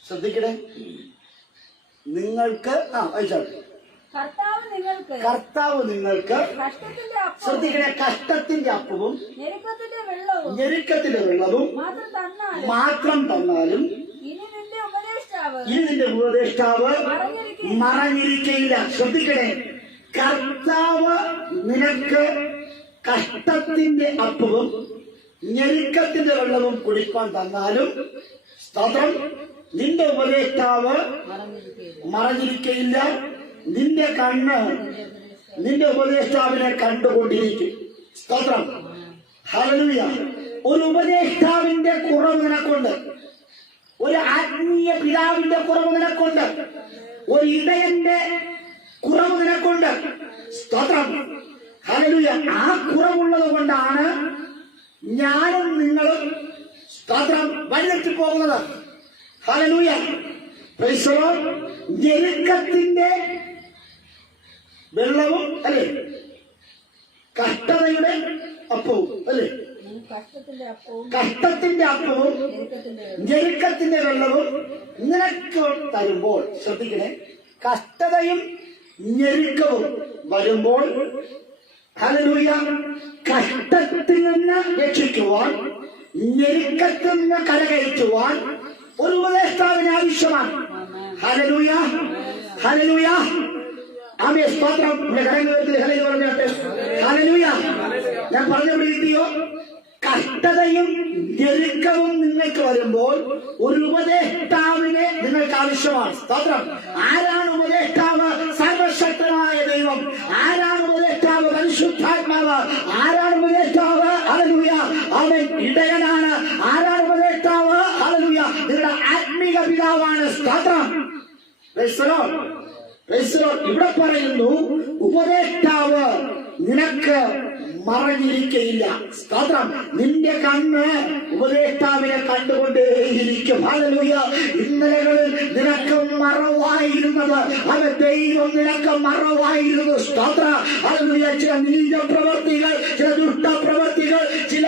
ശ്രദ്ധിക്കണേ. നിങ്ങൾക്ക് കർത്താവ് നിങ്ങൾക്ക് ശ്രദ്ധിക്കണേ, കഷ്ടത്തിന്റെ അപ്പവും ഞെരുക്കത്തിന്റെ വെള്ളവും മാത്രം തന്നാലും ഇനി നിന്റെ ഉപദേഷ്ടാവ് മറഞ്ഞിരിക്കയില്ല. ശ്രദ്ധിക്കണേ, കർത്താവ് നിനക്ക് കഷ്ടത്തിന്റെ അപ്പവും ഞെരുക്കത്തിന്റെ വെള്ളവും കുടിപ്പാൻ തന്നാലും, സ്തോത്രം, നിന്റെ ഉപദേഷ്ടാവ് മറഞ്ഞിരിക്കയില്ല. നിന്റെ കണ്ണ് നിന്റെ ഉപദേഷ്ടാവിനെ കണ്ടുകൊണ്ടിരിക്കും. സ്തോത്രം. ഹല്ലേലൂയ. ഒരു ഉപദേഷ്ടാവിന്റെ കുറവ് നിനക്കുണ്ട്, ഒരു ആത്മീയ പിതാവിന്റെ കുറവ് നിനക്കുണ്ട്, ഒരു ഇടയന്റെ കുറവ് നിനക്കുണ്ട്. സ്തോത്രം. ഹല്ലേലൂയ. ആ കുറവുള്ളത് കൊണ്ടാണ് ഞാനും നിങ്ങളും, സ്തോത്രം, വഴിതെറ്റി പോകുന്നത്. ഹല്ലേലൂയ. Praise the Lord. ഞെരുക്കത്തിന്റെ വെള്ളവും, അല്ലേ, കഷ്ടതയുടെ അപ്പവും, അല്ലേ, കഷ്ടത്തിന്റെ അപ്പവും ഞെരുക്കത്തിന്റെ വെള്ളവും നിനക്ക് തരുമ്പോൾ, ശ്രദ്ധിക്കണേ, കഷ്ടതയും ഞെരുക്കവും വരുമ്പോൾ, ഹല്ലേലൂയ, കഷ്ടത്തിൽ നിന്ന് രക്ഷിക്കുവാൻ, ഞെരുക്കത്തിൽ നിന്ന് കരകയറ്റുവാൻ ഒരു ഉപദേഷ്ടാവിന് ആവശ്യമാണ്. ഹല്ലേലൂയ. ഹല്ലേലൂയ. ആമേൻ. സ്തോത്രം. ഹല്ലേലൂയ. ഞാൻ പറഞ്ഞുകൊണ്ടിരിക്കുകയോ, കഷ്ടതയും ഞെരുക്കവും നിങ്ങൾക്ക് വരുമ്പോൾ ഒരു ഉപദേഷ്ടാവിനെ നിങ്ങൾക്ക് ആവശ്യമാണ്. സ്തോത്രം. ആരാണ് ഉപദേഷ്ടാവ്? സർവശക്തനായ ദൈവം. ആരാണ് ഉപദേഷ്ടാവ്? പരിശുദ്ധാത്മാവ്. ആരാണ് ഉപദേഷ്ടാവ്? ഹല്ലേലൂയ. അവൻ ഇടയനാണ്. ആരാണ് ഉപദേഷ്ടാവ്? ഹല്ലേലൂയ. നിങ്ങളുടെ ആത്മീക പിതാവാണ്. സ്തോത്രം. Price the Lord. Price the Lord. ഇവിടെ പറയുന്നു, ഉപദേഷ്ടാവ് നിനക്ക് മറഞ്ഞിരിക്കയില്ല. സ്തോത്രം. നിന്റെ കണ്ണ് ഉപദേഷ്ടാവിനെ കണ്ടുകൊണ്ടേയിരിക്കും. ഹല്ലേലൂയ. ഇന്നലകളിൽ നിനക്ക് മറവായിരുന്നത്, അത് ദൈവം നിനക്ക് മറവായിരുന്നു. സ്തോത്രം. ഹല്ലേലൂയ. ചില നീച പ്രവൃത്തികൾ, ചില ദുഷ്ടപ്രവൃത്തികൾ, ചില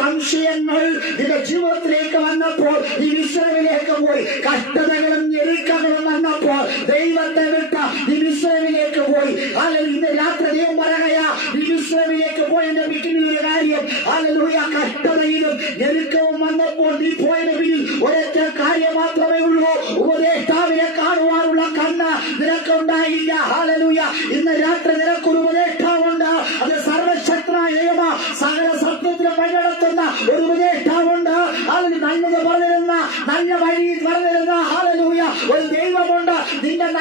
സംശയങ്ങൾ നിന്റെ ജീവിതത്തിലേക്ക് വന്നപ്പോൾ, നീ മിസ്രൈമിലേക്ക് പോയി. കഷ്ടതകളും ഞെരുക്കങ്ങളും വന്നപ്പോൾ ദൈവത്തെ വിട്ട നീ മിസ്രൈമിലേക്ക് പോയി. ഹല്ലേലൂയ. ഇന്ന് രാത്രി ദൈവം പറയുകയാ, നീ മിസ്രൈമിലേക്ക് പോയതിന്റെ പിന്നിൽ ഒരു കാര്യം. ഹല്ലേലൂയ. കഷ്ടതയിലും ഞെരുക്കവും വന്നപ്പോൾ നീ പോയതിന് പിന്നിൽ ഒരൊറ്റ കാര്യം മാത്രമേ ഉള്ളൂ. ഉപദേഷ്ടാവിനെ കാണുവാനുള്ള കണ്ണ് നിനക്കുണ്ടായില്ല. ഹല്ലേലൂയ. ഇന്ന് രാത്രി നിനക്കൊരു ഉപദേഷ്ടാവുണ്ട്. അത് സർവശക്തനായ ദൈവ, സകല സത്യത്തിന് വഴിനടത്തുന്ന ഒരു ഉപദേഷ്ടാവുണ്ട്. അതിന് നല്ലത് പറഞ്ഞിരുന്ന, നല്ല വഴി പറഞ്ഞിരുന്ന, ഹല്ലേലൂയ,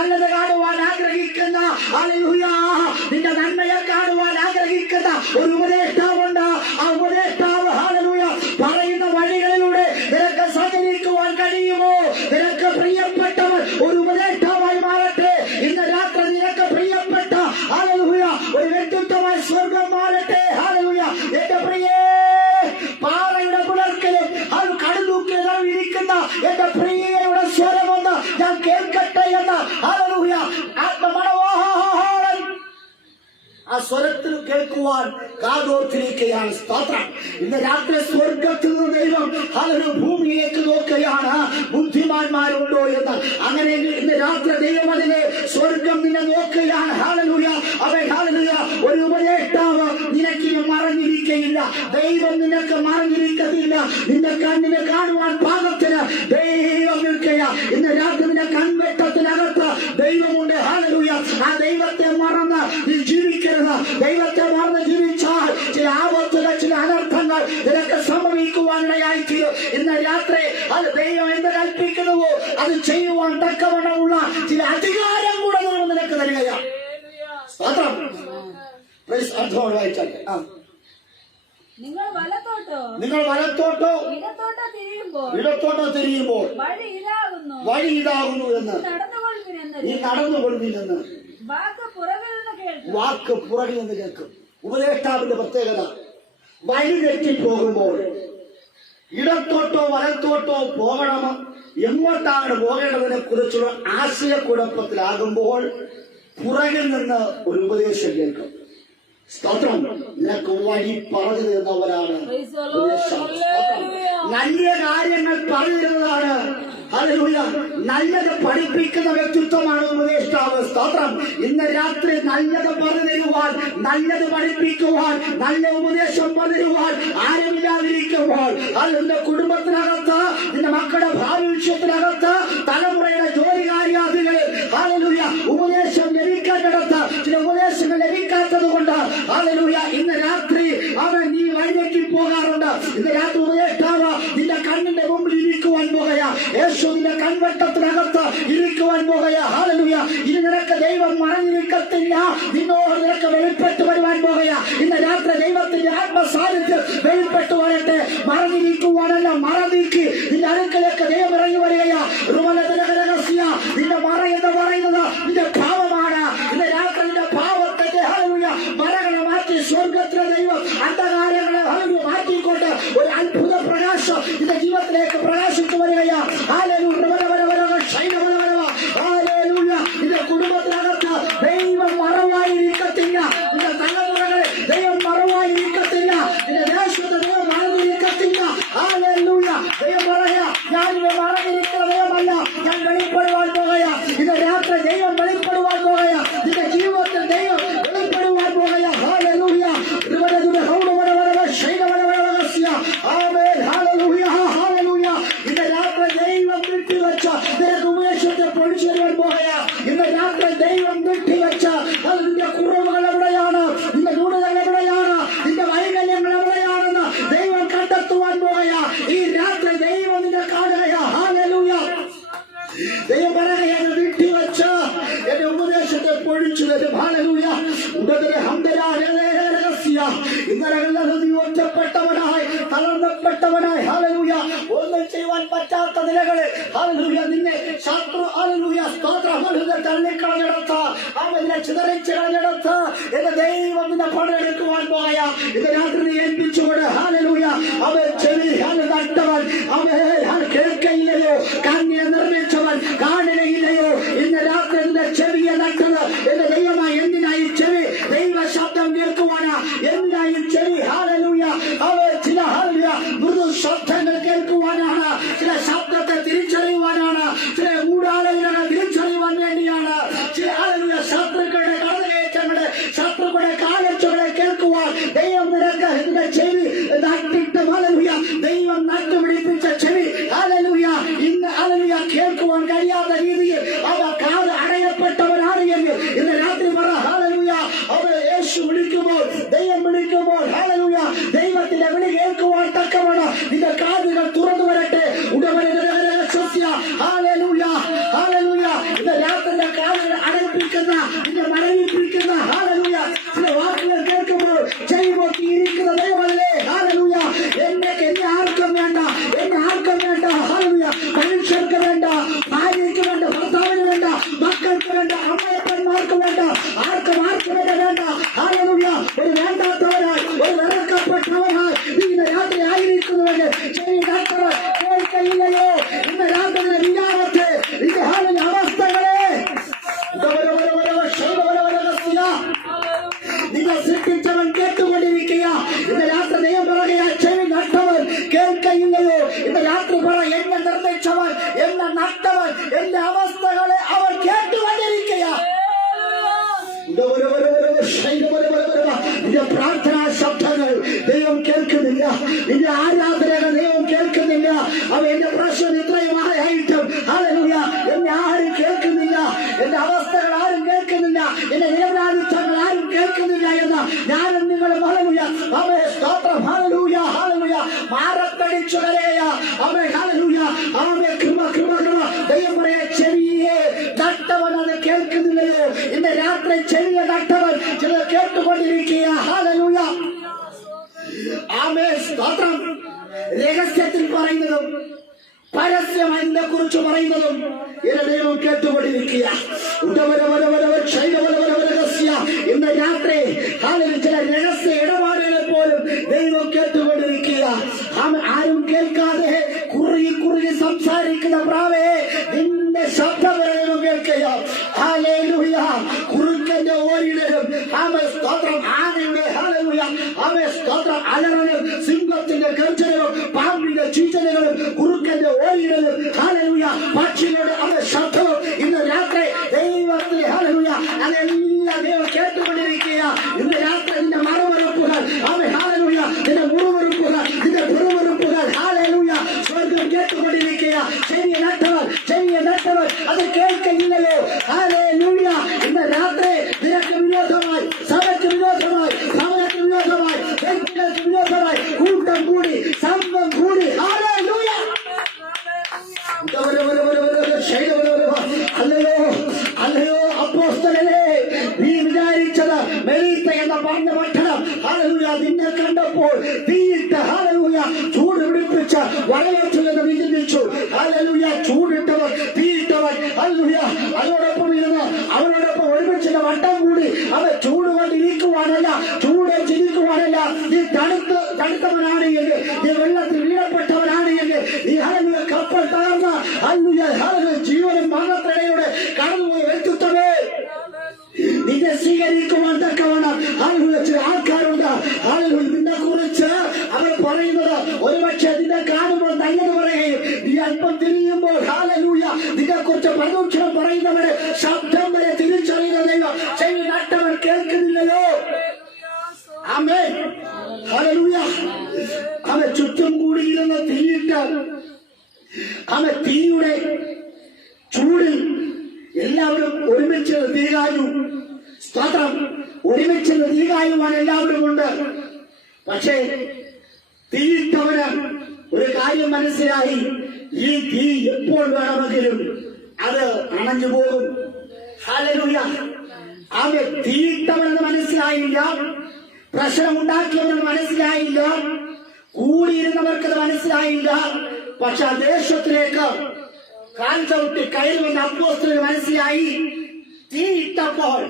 നല്ലത് കാണുവാൻ ആഗ്രഹിക്കുന്ന, ഹല്ലേലൂയ, നിന്റെ നന്മയെ കാണുവാൻ ആഗ്രഹിക്കുന്ന ഒരു ഉപദേഷ്ടാവുണ്ട്. ആ ഉപദേഷ്ടാവ്, ഹല്ലേലൂയ, പറയുന്ന വഴികളിലൂടെ നിനക്ക് സഞ്ചരിക്കുവാൻ കഴിയുമോ? നിനക്ക് പ്രിയപ്പെട്ടവൻ ഒരു ഉപദേഷ്ടാവായി മാറട്ടെ. ഇന്ന് രാത്രി നിനക്ക് പ്രിയപ്പെട്ട, ഹല്ലേലൂയ, ഒരു വ്യക്തിത്വമായി സ്വർഗം മാറട്ടെ. ഹല്ലേലൂയ, എന്റെ പ്രിയേ, പാറയുടെ പുലർക്കലും അത് കടുതൂക്കിലും ഇരിക്കുന്ന എന്റെ പ്രിയയുടെ സ്വരമൊന്ന് ഞാൻ കേൾക്കട്ടെ എന്ന്, ഹല്ലേലൂയ, ആത്മമനോഹരൻ ആ സ്വരത്തിൽ കേൾക്കുവാൻ കാതോർത്തിരിക്കുകയാണ്. സ്തോത്രം. ഇന്ന് രാത്രി സ്വർഗത്തിൽ നിന്ന് ദൈവം ഹല്ലേലൂയ ഭൂമിയിലേക്ക് നോക്കുകയാണ്, ബുദ്ധിമാന്മാരുണ്ടോ എന്ന്. അങ്ങനെ ഇന്ന് രാത്രി ദൈവം അതിനെ സ്വർഗം നിന്നെ നോക്കുകയാണ്. ഹല്ലേലൂയ, അവൻ, ഹല്ലേലൂയ, ഒരു ഉപദേഷ്ടാവ് നിനക്കിന് മറഞ്ഞിരിക്കയില്ല. ദൈവം നിനക്ക് മറഞ്ഞിരിക്കത്തില്ല. നിന്റെ കണ്ണിനെ കാണുവാൻ പാകത്തിന് ദൈവം നിൽക്കുക. ഇന്ന് രാത്രി നിന്റെ കൺവെട്ടത്തിനകത്ത് ദൈവമുണ്ട്. ഹല്ലേലൂയ, ആ ദൈവത്തെ മറന്ന് നീ ജീവിക്കരുത്. ദൈവത്തെ മറന്ന് ജീവിച്ചാൽ ചില ആപത്തുകൾ, ചില അനർത്ഥങ്ങൾ നിനക്ക് സംഭവിക്കുവാനിടയായിത്തീരും. ഇന്ന് രാത്രി അത് ദൈവം എന്ത് കൽപ്പിക്കുന്നുവോ അത് ചെയ്യുവാൻ തക്കവണ്ണമുള്ള ചില അധികാരം കൂടെ നിനക്ക് തരികയാണ്. സ്തോത്രം. അർത്ഥമാണ് വായിച്ചാൽ, നിങ്ങൾ വലത്തോട്ടോ ഇടത്തോട്ടോ തിരിയുമ്പോൾ വഴി ഇതാകുന്നു എന്ന് നീ നടന്നുകൊള്ളുന്നില്ലെന്ന് വാക്ക് പുറകിൽ നിന്ന് കേൾക്കും. ഉപദേഷ്ടാവിന്റെ പ്രത്യേകത, വഴി തെറ്റിപ്പോകുമ്പോൾ ഇടത്തോട്ടോ വലത്തോട്ടോ പോകണമോ, എങ്ങോട്ടാണ് പോകേണ്ടതിനെ കുറിച്ചുള്ള ആശയക്കുഴപ്പത്തിലാകുമ്പോൾ പുറകിൽ നിന്ന് ഒരു ഉപദേശം കേൾക്കും. സ്തോത്രം. നിനക്ക് വഴി പറഞ്ഞു തരുന്നവരാണ്. നല്ല കാര്യങ്ങൾ പറഞ്ഞു തരുന്നതാണ്. ഹല്ലേലൂയ, നല്ലത് പഠിപ്പിക്കുന്ന വ്യക്തിത്വമാണ് ഉപദേഷ്ടാവ്. സ്തോത്രം. ഇന്ന് രാത്രി നല്ലത് പറഞ്ഞു തരുവാൻ, നല്ലത് പഠിപ്പിക്കുവാൻ, നല്ല ഉപദേശം പകരുവാൻ ആരുമില്ലാതിരിക്കുമ്പോൾ, അത് നിന്റെ കുടുംബത്തിനകത്ത്, നിന്റെ മക്കളുടെ ഭാവി വിഷയത്തിനകത്ത്, തലമുറയുടെ ജോലി കാര്യാദികളിൽ, ഹല്ലേലൂയ, ഉപദേശം ലഭിക്കേണ്ടിടത്ത് ചില ഉപദേശങ്ങൾ ലഭിക്കാത്തത് കൊണ്ട്, ഹല്ലേലൂയ, ഇന്ന് രാത്രി അവൻ നീ വഴിതെറ്റി പോകാറുണ്ട്. ഇന്ന് രാത്രി ഉപദേഷ്ടാവ് നിന്റെ കണ്ണിന്റെ മുമ്പിൽ ഇരിക്കുവാൻ പോകുക. യേശുവിന്റെ കൺവെട്ടത്തിനകത്ത് ഇരിക്കുവാൻ പോകുക. ഹല്ലേലൂയ, ഇനി നിനക്ക് ദൈവം മറഞ്ഞിരിക്കത്തില്ല. നിന്നോട് നിനക്ക് വെളിപ്പെട്ടു വരുവാൻ പോകുക. ഇന്ന് രാത്രി ദൈവത്തിന്റെ ആത്മസാന്നിധ്യം വെളിപ്പെട്ടു വരട്ടെ. മറഞ്ഞിരിക്കുവാനല്ല, മറന്നീക്കി നിന്റെ അടുക്കലേക്ക് ദൈവം ഇറങ്ങി വരികയാ. നിന്റെ മറ എന്ന് പറയുന്നത് നിന്റെ ഭാവമാണ്. ഇന്ന് രാത്രി നിന്റെ ഭാവത്തിന്റെ, ഹല്ലേലൂയ, മറകളെ മാറ്റി സ്വർഗത്തിലെ ദൈവം അന്ധകാരങ്ങളെ, ഹല്ലേലൂയ, മാറ്റിക്കൊണ്ട് ഒരു അത്ഭുത പ്രകാശം നിന്റെ ജീവിതത്തിലേക്ക് പ്രകാശിച്ചു വരികയാ. ഹല്ലേലൂയ, നിന്റെ കുടുംബത്തിനകത്ത് ദൈവം മറവായിരിക്കത്തില്ല. നിന്റെ തലമുറകളെ ദൈവം മറവായിരിക്കത്തില്ല. നിന്റെ ദേശത്ത് ദൈവം മറന്നിരിക്കത്തില്ല. ഹല്ലേലൂയ, ദൈവം പറയാ, ഞാനിത് മറന്നിരിക്കുന്ന ദൈവമല്ല, ഞാൻ വെളിപ്പെടുവാൻ പോകുക. ഇന്ന് രാത്രി ദൈവം വെളിപ്പെടുവാൻ പോകുക. നിന്റെ ജീവിതത്തിൽ ദൈവം വെളിപ്പെടുവാൻ പോകുക. ഹല്ലേലൂയ, ഇന്ന് രാത്രി ദൈവം വിട്ടുവെച്ച നിനക്ക് ഉപദേശത്തെ പൊളിച്ചു തരുവാൻ പോകുക. ഇന്ന് രാത്രി ദൈവം വിട്ടുവെച്ച നിന്റെ കുറവുകൾ എവിടെയാണ്, നിന്റെ ന്യൂനതകൾ എവിടെയാണ്, നിന്റെ വൈകല്യങ്ങൾ എവിടെയാണെന്ന് ദൈവം കണ്ടെത്തുവാൻ പോകുക. ഈ രാത്രി ദൈവം നിന്നെ കാണുകയാ. ഹല്ലേലൂയ, ദൈവം പറയുകയാണ്, വിട്ടുവെച്ച എന്റെ ഉപദേശത്തെ പൊഴിച്ചു തരും. ഹല്ലേലൂയ, ഇന്നലെ നീ ഒറ്റപ്പെട്ടവനായി, തളർന്നപ്പെട്ടവനായി, ഹല്ലേലൂയ, ഒന്നും ചെയ്യുവാൻ പറ്റാത്ത നിലകളിൽ, ഹല്ലേലൂയ, നിന്നെ ശത്രു, ഹല്ലേലൂയ, സ്തോത്രം, തള്ളിക്കളഞ്ഞെടുത്ത്, അവനെ ചിതറിച്ച് കളഞ്ഞെടുത്ത് എന്റെ ദൈവം നിന്നെ പണിയെടുക്കുവാൻ പോയ. ഇത് രാത്രി നീ ഏൽപ്പിച്ചുകൊണ്ട്, ഹല്ലേലൂയ, അവൻ ചെവി നട്ടവൻ, അവൻ കേൾക്കയില്ലയോ, കണ്ണിനെ നിർമ്മിച്ചവൻ കാണുകയില്ലയോ. ഇന്ന് രാത്രി എന്റെ ചെവിയെ നട്ടത് എന്റെ ദൈവമായി. എന്തിനായി ചെവി? ദൈവ ശബ്ദം കേൾക്കുവാനാ. എന്തായി ചെവി? ഹല്ലേലൂയ, അവൻ ചില, ഹല്ലേലൂയ, മൃദു ശബ്ദങ്ങൾ കേൾക്കുവാനാണ്. ചില ശബ്ദത്തെ തിരിച്ചറിയുവാനാണ്. ചില ഊടാളുകളെ തിരിച്ചറിയുവാൻ വേണ്ടിയാണ്. ചില, ഹല്ലേലൂയ, ശത്രുക്കളുടെ കടകയറ്റങ്ങളെ, ശത്രുക്കളുടെ കാലച്ചുകളെ കേൾക്കുവാൻ ദൈവം നിനക്ക് ഇതിന്റെ ചെവി നട്ടിട്ട്, ഹല്ലേലൂയ, ദൈവം നട്ടുപിടിപ്പിച്ച ചെവി, ഹല്ലേലൂയ, ഇന്ന്, ഹല്ലേലൂയ, കേൾക്കുവാൻ കഴിയാത്ത രീതിയിൽ അവ കാത് അടയപ്പെട്ടവരാണ് എങ്കിൽ ഇന്ന് രാത്രി പറ, ഹല്ലേലൂയ, അവ യേശു വിളിക്കുമ്പോൾ, ദൈവം വിളിക്കുമ്പോൾ, ഹല്ലേലൂയ, ദൈവത്തിന്റെ വിളി കേൾക്കുവാൻ തക്കവണ്ണം നിന്റെ കാതുകൾ തുറന്നു വരട്ടെ. ഉടമനെ, ഹല്ലേലൂയ, ഹല്ലേലൂയ, ഇന്ന് രാത്രി കാത് എന്റെ അവസ്ഥകളെ അവർ കേട്ടുകൊണ്ടിരിക്കുക. നിന്റെ പ്രാർത്ഥനാ ശബ്ദങ്ങൾ ദൈവം കേൾക്കുന്നില്ല, നിന്റെ ആരാധനകൾ ദൈവം കേൾക്കുന്നില്ല. അവ എന്റെ പ്രശ്നം ഇത്രയുമായിട്ടും ഹല്ലേലൂയ എന്നെ ആരും കേൾക്കുന്നില്ല, എന്റെ അവസ്ഥകൾ ആരും കേൾക്കുന്നില്ല, എന്റെ നിരപരാധിത്വങ്ങൾ ആരും കേൾക്കുന്നില്ല എന്ന് ഞാനും നിങ്ങളും ഹല്ലേലൂയ അവേ സ്തോത്രം ഹല്ലേലൂയ ഹല്ലേലൂയ മാറത്തടിച്ചു കരയ അവേ ഹല്ലേലൂയ അവേ കൃപ കൃപ കൃപ ദൈവം പറയാ ചെവിയെ നട്ടവൻ അത് കേൾക്കുന്നില്ലയോ? ഇന്ന് രാത്രി ചെവിയ നട്ടവൻ ചിലർ കേട്ടുകൊണ്ടിരിക്കുക. ഹല്ലേലൂയ ആമേൻ സ്തോത്രം. രഹസ്യത്തിൽ പറയുന്നതും പരസ്യമായി ഇതിനെ കുറിച്ച് പറയുന്നതും എന്റെ ദൈവം കേട്ടുകൊണ്ടിരിക്കുക. ഇന്ന് രാത്രി ചില രഹസ്യ ഇടപാടുകളെ പോലും ദൈവം കേട്ടുകൊണ്ടിരിക്കുക. ആരും കേൾക്കാതെ കുറുകി കുറുകി സംസാരിക്കുന്ന പ്രാവേ നിന്റെ ശബ്ദം ദൈവം കേൾക്കുക. ഹല്ലേലൂയ കുറുക്കന്റെ ഓരിടലും ആമേൻ സ്തോത്രം ആനയുടെ ഹല്ലേലൂയ ആമേൻ സ്തോത്രം അലറലും സിംഹത്തിന്റെ ഗർജനവും പാമ്പിന്റെ ചീറ്റലുകളും കുറുക്കന്റെ ഓരിടലും ഹല്ലേലൂയ പക്ഷികളുടെ അവ ശബ്ദവും ഇന്ന് രാത്രി ദൈവത്തിന് ഹല്ലേലൂയ അതെല്ലാം ദൈവം കേട്ടുകൊണ്ടിരിക്കുക. ഇന്ന് രാത്രി നിന്റെ മറുവറുപ്പുകൾ അവൻ ഹല്ലേലൂയ നിന്റെ മുറിവറുപ്പുകൾ നിന്റെ പുറവറുപ്പുകൾ ഹല്ലേലൂയ സ്വർഗം കേട്ടുകൊണ്ടിരിക്കുക. ചെവിയ നട്ടവർ അത് കേൾക്കുന്നില്ലയോ? ഹല്ലേലൂയ ഇന്ന് രാത്രി നിനക്ക് വിരോധമായി, സഭയ്ക്ക് വിരോധമായി, സമയത്തിന് വിരോധമായി, വ്യക്തികൾക്ക് വിരോധമായി കൂട്ടം കൂടി സംഘം കൂടി ഹല്ലേലൂയ അല്ലയോ അപ്പോസ്തലനെ, നീ വിചാരിച്ചത് മെലീത്ത എന്ന പറഞ്ഞ പട്ടണം ഹല്ലേലൂയ നിന്നെ കണ്ടപ്പോൾ തീയിട്ട് ഹല്ലേലൂയ ചൂട് പിടിപ്പിച്ച് വരവേറ്റു എന്ന് നീ ചിന്തിച്ചു. ഹല്ലേലൂയ ചൂടിട്ടവർ തീയിട്ടവർ ഹല്ലേലൂയ അതോടൊപ്പം ഇരുന്ന് അവരോടൊപ്പം ഒരുമിച്ചുള്ള വട്ടം കൂടി അവ ചൂട് കൊണ്ടിരിക്കുവാനല്ല, ചൂട് ചിരിക്കുവാനല്ല. നീ തണുത്തവനാണ് എങ്കിൽ, നീ വെള്ളത്തിൽ വീഴപ്പെട്ടവനാണ് എങ്കിൽ, നീ ഹല്ലേലൂയ കപ്പൽ തകർന്ന ഹല്ലേലൂയ ഹല്ലേലൂയ ജീവനും മരണത്തിനിടയിലൂടെ കടന്നുപോയി വ്യക്തിത്വമേ നിന്നെ സ്വീകരിക്കുവാൻ തക്കവണ്ണം ഹല്ലേലൂയ ചില ആൾക്കാരുണ്ട്. ഹല്ലേലൂയ നിന്നെ കുറിച്ച് അവർ പറയുന്നത് ഒരുപക്ഷെ നിന്നെ കാണുമ്പോൾ നല്ലത് പറയുകയും നീ അല്പം തിരിയുമ്പോൾ ഹല്ലേലൂയ നിന്നെ കുറിച്ച് പരദൂഷണം പറയുന്നവരെ ശബ്ദം വരെ തിരിച്ചറിയുന്ന ദൈവം ചെവി നട്ടവൻ കേൾക്കുന്നില്ലയോ? Amen hallelujah. അവൻ ചുറ്റും കൂടിയിരുന്ന് തീയിട്ട് അവൻ തീയുടെ ചൂടിൽ എല്ലാവരും ഒരുമിച്ച് തീകായും സ്തോത്രം ഒരുമിച്ച് തീകായുമാണ് എല്ലാവരും ഉണ്ട്. പക്ഷേ തീയിട്ടവന് ഒരു കാര്യം മനസ്സിലായി, ഈ തീ എപ്പോൾ വേണമെങ്കിലും അത് അണഞ്ഞു പോകും. ഹല്ലേലൂയ അവൻ തീയിട്ടവനെന്ന് മനസ്സിലായില്ല, പ്രശ്നം ഉണ്ടാക്കിയവനെന്ന് മനസ്സിലായില്ല, കൂടിയിരുന്നവർക്കത് മനസ്സിലായില്ല. പക്ഷെ ആ ദേശത്തിലേക്ക് കാൽ ചവിട്ടി കയറുമെന്ന് അപ്പോസ്തലന് മനസ്സിലായി. തീയിട്ടപ്പോൾ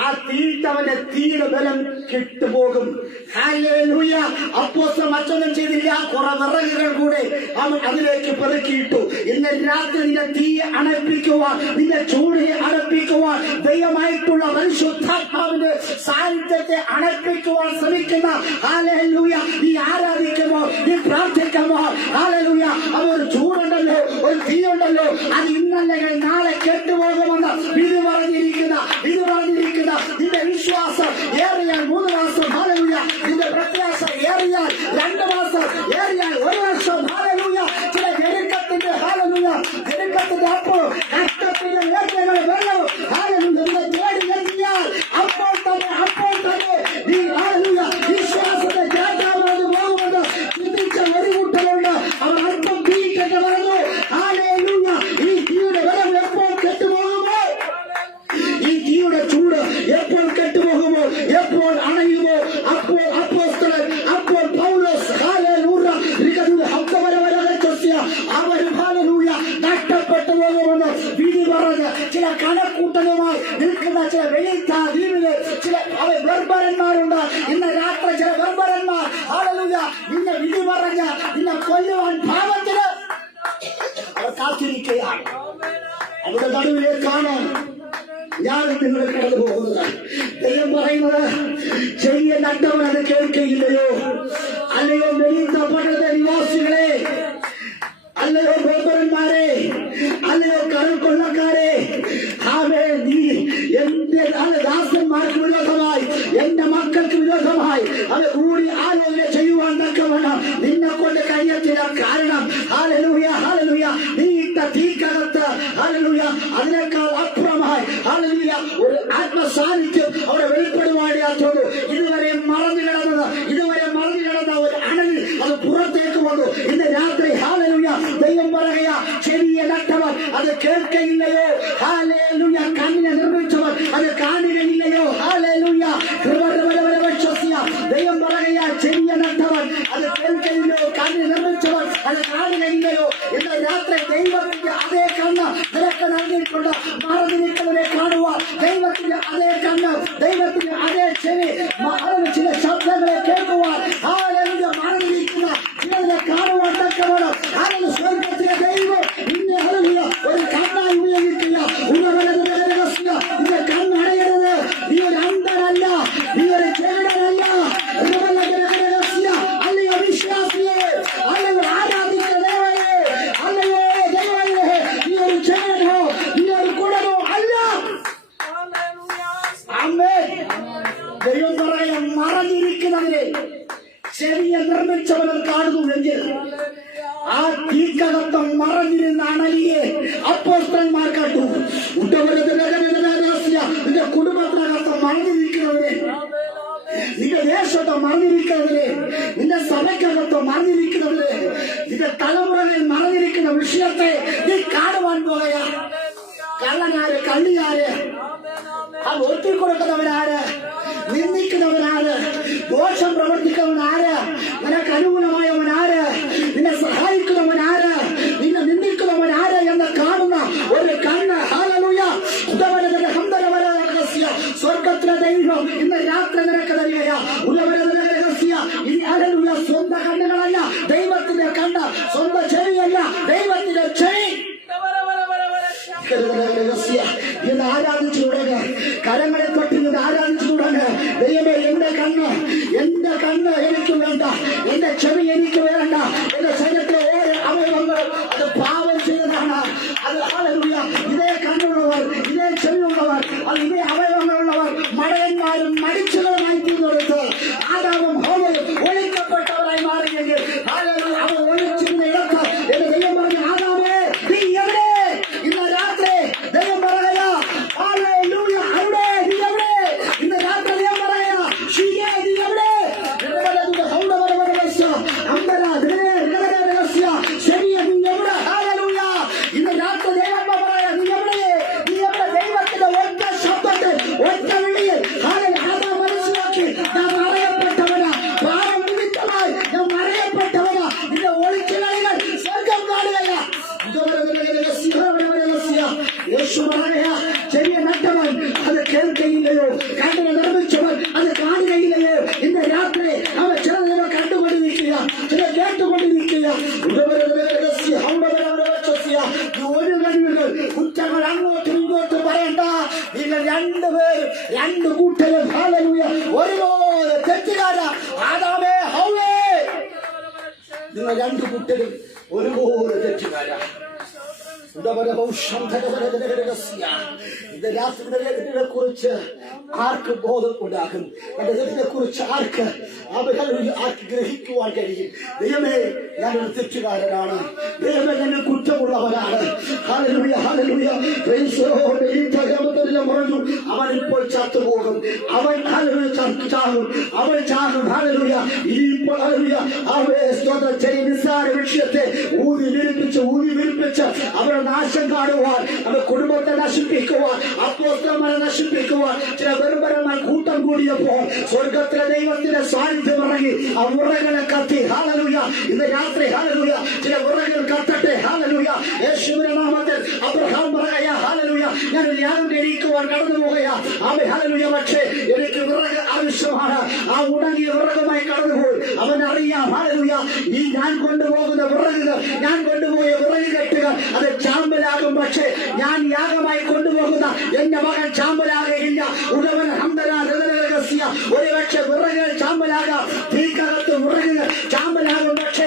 ആ തീയിട്ടവന്റെ തീയുടെ ബലം കിട്ടുപോകും. ഹല്ലേലൂയ. അപ്പോസ്തലൻ മറ്റൊന്നും ചെയ്തില്ല, കുറെ വിറകുകൾ കൂടെ അവൻ അതിലേക്ക് പെറുക്കിയിട്ടു. ഇന്ന് രാത്രി നിന്റെ തീയെ അണപ്പിക്കുവാൻ, നിന്റെ ചൂടിനെ അണപ്പിക്കുവാൻ, ദൈവമായിട്ടുള്ള പരിശുദ്ധാത്മാവിന്റെ സാന്നിധ്യത്തെ അണപ്പിക്കുവാൻ ശ്രമിക്കുന്ന ഹല്ലേലൂയ നീ ആരാധിക്കുമോ, നീ പ്രാർത്ഥിക്കുമോ ഹല്ലേലൂയ അവർ ചൂടുണ്ടല്ലോ, ഒരു തീയുണ്ടല്ലോ, അത് ഇന്നല്ലെങ്കിൽ നാളെ കെട്ടുപോകുമെന്ന് വിധി പറഞ്ഞിരിക്കുന്ന നിന്റെ വിശ്വാസം ഏറിയാൽ 3 മാസം ഹല്ലേലൂയ, നിന്റെ പ്രത്യാശ ഏറിയാൽ 2 മാസം, ഏറിയാൽ 1 വർഷം ഹല്ലേലൂയ. ചില ജനക്കത്തിന്റെ ഹല്ലേലൂയ ജനക്കത്തിന്റെ അപ്പോൾ കഷ്ടത്തിന്റെ വേദനകൾ വെള്ളം ഹല്ലേലൂയ തേടി എത്തിയാൽ അപ്പോൾ തന്നെ നീ ഹല്ലേലൂയ വിശ്വാസത്തെ ജാതാവാണ് പോകുമെന്ന് ചിന്തിച്ച ഒരു കൂട്ടരുണ്ട്. അവർ അല്പം തീയിട്ടെന്ന് പറഞ്ഞു. ഹല്ലേലൂയ ഈ തീയുടെ ബലം എപ്പോൾ കെട്ടുപോകുമോ, ഈ തീയുടെ ചൂട് എപ്പോൾ കെട്ടുപോകുമോ, എപ്പോൾ അണയുമോ, അപ്പോൾ അപ്പോസ്തലൻ, അപ്പോൾ പൗലോസ് ഹല്ലേലൂയ അവരും ഹല്ലേലൂയ നഷ്ടപ്പെട്ടു പോകുമെന്ന് വിധി പറഞ്ഞ് ചില കണക്കൂട്ടലുമായി നിൽക്കുന്ന ചില വെളിത്ത ദ്വീപിലെ ചില വെർബരന്മാരുണ്ട്. ഇന്ന് രാത്രി ചില വെർബരന്മാർ ഹല്ലേലൂയ നിന്നെ വിധി പറഞ്ഞ് നിന്നെ കൊല്ലുവാൻ ഭാവത്തിന് അവർ കാത്തിരിക്കുകയാണ്. അവരുടെ നടുവിലേക്കാണ് ഞാൻ നിങ്ങൾ കടന്നു പോകുന്നത്. ദൈവം പറയുന്നത് ചെറിയ നട്ടവൻ അത് കേൾക്കുകയില്ലയോ? അല്ലയോ മെലീത്ത പട്ടണത്തെ നിവാസികളെ, അല്ലയോ ഗോപുരന്മാരെ, അല്ലയോ വിരോധമായി അത് കൂടി ആലോചന ചെയ്യുവാൻ തക്കവണ്ണം നിന്നെ കൊണ്ട് കഴിയത്തില്ല. കാരണം ഹല്ലേലൂയ ഹല്ലേലൂയ നീ ഇട്ട തീക്കകത്ത് ഹല്ലേലൂയ അതിനേക്കാൾ അപ്പുറമായി ഹല്ലേലൂയ ഒരു ആത്മസാന്നിധ്യം അവിടെ വെളിപ്പെടുവാനിടയാത്തുള്ളൂ. ഇതുവരെ മറന്നു കിടന്ന ഒരു അണലി അത് പുറത്തേക്ക് വന്നു. ഇന്ന് രാത്രി ഹല്ലേലൂയ ദൈവം പറയുക, ചെറിയ നട്ടവൻ അത് കേൾക്കയില്ലയോ, ഹല്ലേലൂയ കണ്ണിനെ നിർമ്മിച്ചവൻ അത് കാണുകയില്ലയോ, ഹല്ലേലൂയ ദൈവം പറയുക, ചെറിയ നട്ടവൻ അത് കേൾക്കയില്ലയോ, കണ്ണിനെ നിർമ്മിച്ചവൻ അത് കാണുകയില്ലയോ. ഇന്ന് രാത്രി ദൈവത്തിന്റെ അതേ കണ്ണ് നിനക്ക് നൽകിയിട്ടുണ്ട്. മറന്നിരിക്കുന്നവരെ കാണുവാൻ ദൈവത്തിന്റെ അതേ കണ്ണ്, ദൈവത്തിന്റെ അതേ ചെവി, ചില ശബ്ദങ്ങളെ കേൾക്കുവാൻ മറന്നിരിക്കുന്ന ചിലതിനെ കാണുവാൻ തക്കവണ്ണം സ്വർഗത്തിലെ ദൈവം ഇന്ന് ഒരു കണ്ണായി ഉപയോഗിക്കില്ല. നിന്റെ കണ്ണടയരുത്. നീ ഒരു അന്ധനല്ല, നീ ഒരു ചെറുടനല്ല, അല്ലയോ വിശ്വാസിയെ, അല്ലയോ ആരാധിക്കുന്ന ദേവനെ, അല്ലയോ ദൈവനെ, നീ ഒരു ചെറുടനോ നീ ഒരു കുടനോ അല്ല. ആമേൻ. ദൈവം പറയാൻ മറഞ്ഞിരിക്കുന്നവരെ ചെറിയ നിർമ്മിച്ചവനും കാണുന്നുവെങ്കിൽ ആ തീക്കകത്ത് മറഞ്ഞിരുന്ന അണലിയെ അപ്പോസ്തലന്മാർ കണ്ടു. നിന്റെ കുടുംബത്തിനകത്ത് മറഞ്ഞിരിക്കുന്നവരെ, നിന്റെ ദേശത്ത് മറഞ്ഞിരിക്കുന്നവരെ, നിന്റെ സഭയ്ക്കകത്ത് മറഞ്ഞിരിക്കുന്നവരെ, നിന്റെ തലമുറകളിൽ മറഞ്ഞിരിക്കുന്ന വിഷയത്തെ നീ കാണുവാൻ പോകയാ. കള്ളനാര്, കള്ളിയാര്, അത് ഒറ്റിക്കൊടുക്കുന്നവനാര്, നിന്ദിക്കുന്നവനാര്, ദോഷം പ്രവർത്തിക്കുന്നവനാര്, നിനക്ക് അനുകൂലമായവനാര്, നിന്നെ സഹായിക്കുന്നവനാര്, നിന്നെ നിന്ദിക്കുന്നവനാര് എന്ന് കാണുന്ന ഒരു കണ്ണ് ഹല്ലേലൂയ സ്വർഗത്തിലെ ദൈവം ഇന്ന് രാത്രി നിനക്ക് തരികയാ. ഇനി ഹല്ലേലൂയ സ്വന്തം കണ്ണുകളല്ല ദൈവത്തിന്റെ കണ്ണ്, സ്വന്തം ചെവിയല്ല ദൈവത്തിന്റെ ചെവി. ഇന്ന് ആരാധിച്ചു തുടങ്ങുക, കരങ്ങളെ തൊട്ട് നിന്ന് ആരാധിച്ചു തുടങ്ങുക. ദൈവമേ, എന്റെ കണ്ണ് എനിക്ക് വേണ്ട, എന്റെ ചെവി എനിക്ക് വേണ്ട, എന്റെ ശരീരത്തിലെ ഓരോ അവയവങ്ങളും അത് പാപം ചെയ്തതാണ്. അത് ഹല്ലേലൂയ ഇതേ കണ്ണുള്ളവർ, ഇതേ ചെവിയുള്ളവർ, അത് ഇതേ അവയവങ്ങളുള്ളവർ മടയന്മാരും മടിച്ചുകളുമായി തീർന്നെടുത്ത് ആദാമും ഹവ്വയും ഒഴിക്കപ്പെട്ടവരായി മാറിയെങ്കിൽ ഹല്ലേലൂയ അവർ ഒഴിച്ചിരുന്ന ഇടത്ത് എന്റെ ദൈവം പറഞ്ഞു, ആദാമേ നീ എവിടെ? ഇന്ന് രാത്രി ദൈവം പറയാ ഹല്ലേലൂയ അവിടെ നീ എവിടെ? ഇന്ന് രാത്രി ദൈവം പറയാ ശിയെ നീ എവിടെ? ശരിയ നീ എവിടെ? ഹല്ലേലൂയ ഇന്ന് രാത്രി ദൈവം പറയാ നീ എവിടെ? നീ എവിടെ? ദൈവത്തിന്റെ ഒറ്റ ശബ്ദത്തിൽ, ഒറ്റ വിളിയിൽ ആദാം മനസ്സിലാക്കി, ഞാൻ അറിയപ്പെട്ടവനാ, പാപം നിമിത്തമായി ഞാൻ അറിയപ്പെട്ടവനാ. നിന്റെ ഒളിച്ചുകളികൾ സ്വർഗം കാണുകയില്ല. യേശു പറയാ, ചെറിയ നട്ടവൻ അത് കേൾക്കയില്ലയോ, കണ്ണിനെ നിർമ്മിച്ചവൻ അത് കാണുകയില്ലയോ. ഇന്ന് രാത്രി അവൻ ചിലതിനെ കണ്ടുകൊണ്ടിരിക്കുക, ചില കേട്ടുകൊണ്ടിരിക്കുക. ഒരു കഴിവുകൾ കുറ്റങ്ങൾ അങ്ങോട്ടും ഇങ്ങോട്ടും പറയണ്ട. നിങ്ങൾ രണ്ടുപേരും രണ്ട് കൂട്ടരും ഹല്ലേലൂയ ഒരുപോലെ തെറ്റുകാരാ. ആദാമേ ഹവ്വേ, നിങ്ങൾ രണ്ടു കൂട്ടരും ഒരുപോലെ തെറ്റുകാരാ. ഇത് രാത്രിയെ കുറിച്ച് ആർക്ക് ബോധം ഉണ്ടാകും? എന്റെ കുറിച്ച് ആർക്ക് ഗ്രഹിക്കുവാൻ കഴിയും? ദൈവമേ, ഞാനൊരു തെറ്റുകാരനാണ്. ദൈവമേ, ഞാൻ കുറ്റമുള്ളവനാണ്. ഹല്ലേലൂയ ഹല്ലേലൂയ പറഞ്ഞു, അവൻ ഇപ്പോൾ ചത്തുപോകും, അവൻ ചാകും, അവൻ ചാകും. ഹല്ലേലൂയ ഇനിയിപ്പോൾ ഹല്ലേലൂയ ചെറിയ നിസ്സാര വിഷയത്തെ ഊതി വിരിപ്പിച്ച് അവരുടെ നാശം കാണുവാൻ, അവരുടെ കുടുംബത്തെ നശിപ്പിക്കുവാൻ, അപ്പോസ്തലന്മാരെ നശിപ്പിക്കുവാൻ ചില വെറുപരന്മാർ കൂട്ടം കൂടിയപ്പോൾ സ്വർഗത്തിലെ ദൈവത്തിന്റെ സാന്നിധ്യം ഇറങ്ങി ആ ഉറകളെ കത്തി. ഹല്ലേലൂയ ഇന്ന് രാത്രി ഹല്ലേലൂയ ചില ഉറകൾ കത്തട്ടെ. ഹല്ലേലൂയ യേശുവിന്റെ നാമത്തിൽ അബ്രഹാം പറയാ, ഹല്ലേലൂയ ഞാൻ യാഗം കഴിക്കുവാൻ കടന്നു പോകുകയാ. അവൻ ഹല്ലേലൂയ പക്ഷേ എനിക്ക് വിറക് ആവശ്യമാണ്. ആ ഉണങ്ങിയ വിറകുമായി കടന്നുപോയി. അവൻ അറിയാം, ഹല്ലേലൂയ ഈ ഞാൻ കൊണ്ടുപോകുന്ന വിറകുകൾ, ഞാൻ കൊണ്ടുപോയ വിറക് കെട്ടുക അത് ചാമ്പലാകും. പക്ഷേ ഞാൻ യാഗമായി കൊണ്ടുപോകുന്ന എന്റെ മകൻ ചാമ്പലാകുകയില്ല. ഉടവൻ രഹസ്യ ഒരുപക്ഷെ വിറകുകൾ ചാമ്പലാകാം, തീക്കകത്ത് വിറകുകൾ ചാമ്പലാകും. പക്ഷേ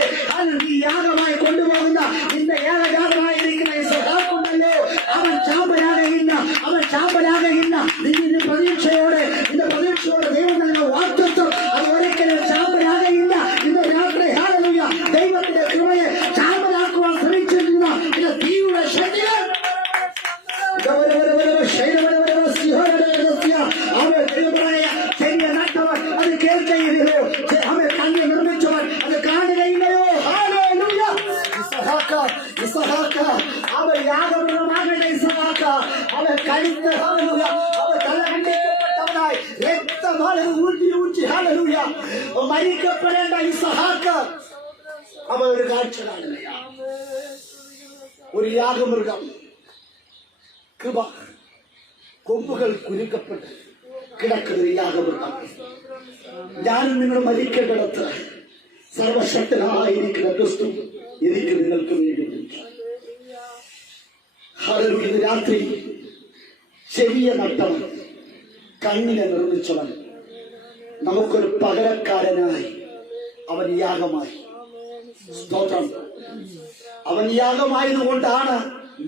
ഈ യാഗമായി കൊണ്ടുപോകുന്ന നിന്റെ ഏകജാതമായിരിക്കുന്ന ഈ സഖാവുണ്ടല്ലോ, അവൻ ചാമ്പലാകുകയില്ല, അവൻ ചാമ്പലാകുകയില്ല. നിന്റെ പ്രതീക്ഷയോടെ ദൈവം തന്നെ വാഗ്ദത്തം ഊറ്റി ഹല്ലേലൂയ മരിക്കപ്പെടേണ്ട ഇസഹാക്ക് അവൻ ഒരു കാഴ്ച കാണുകയാ. ഒരു യാഗമൃഗം കൃപ കൊമ്പുകൾ കുരുക്കപ്പെട്ട് കിടക്കുന്ന ഒരു യാഗമൃഗം. ഞാനും നിങ്ങൾ മരിക്കേണ്ടിടത്ത് സർവശക്തനായിരിക്കുന്ന ക്രിസ്തു എനിക്ക് നിങ്ങൾക്ക് വേണ്ടി ഹല്ലേലൂയ. ഇന്ന് രാത്രി ചെവിയെ നട്ടവൻ, കണ്ണിനെ നിർമ്മിച്ചവൻ, നമുക്കൊരു പകരക്കാരനായി അവൻ യാഗമായി. സ്തോത്രം. അവൻ യാഗമായതുകൊണ്ടാണ്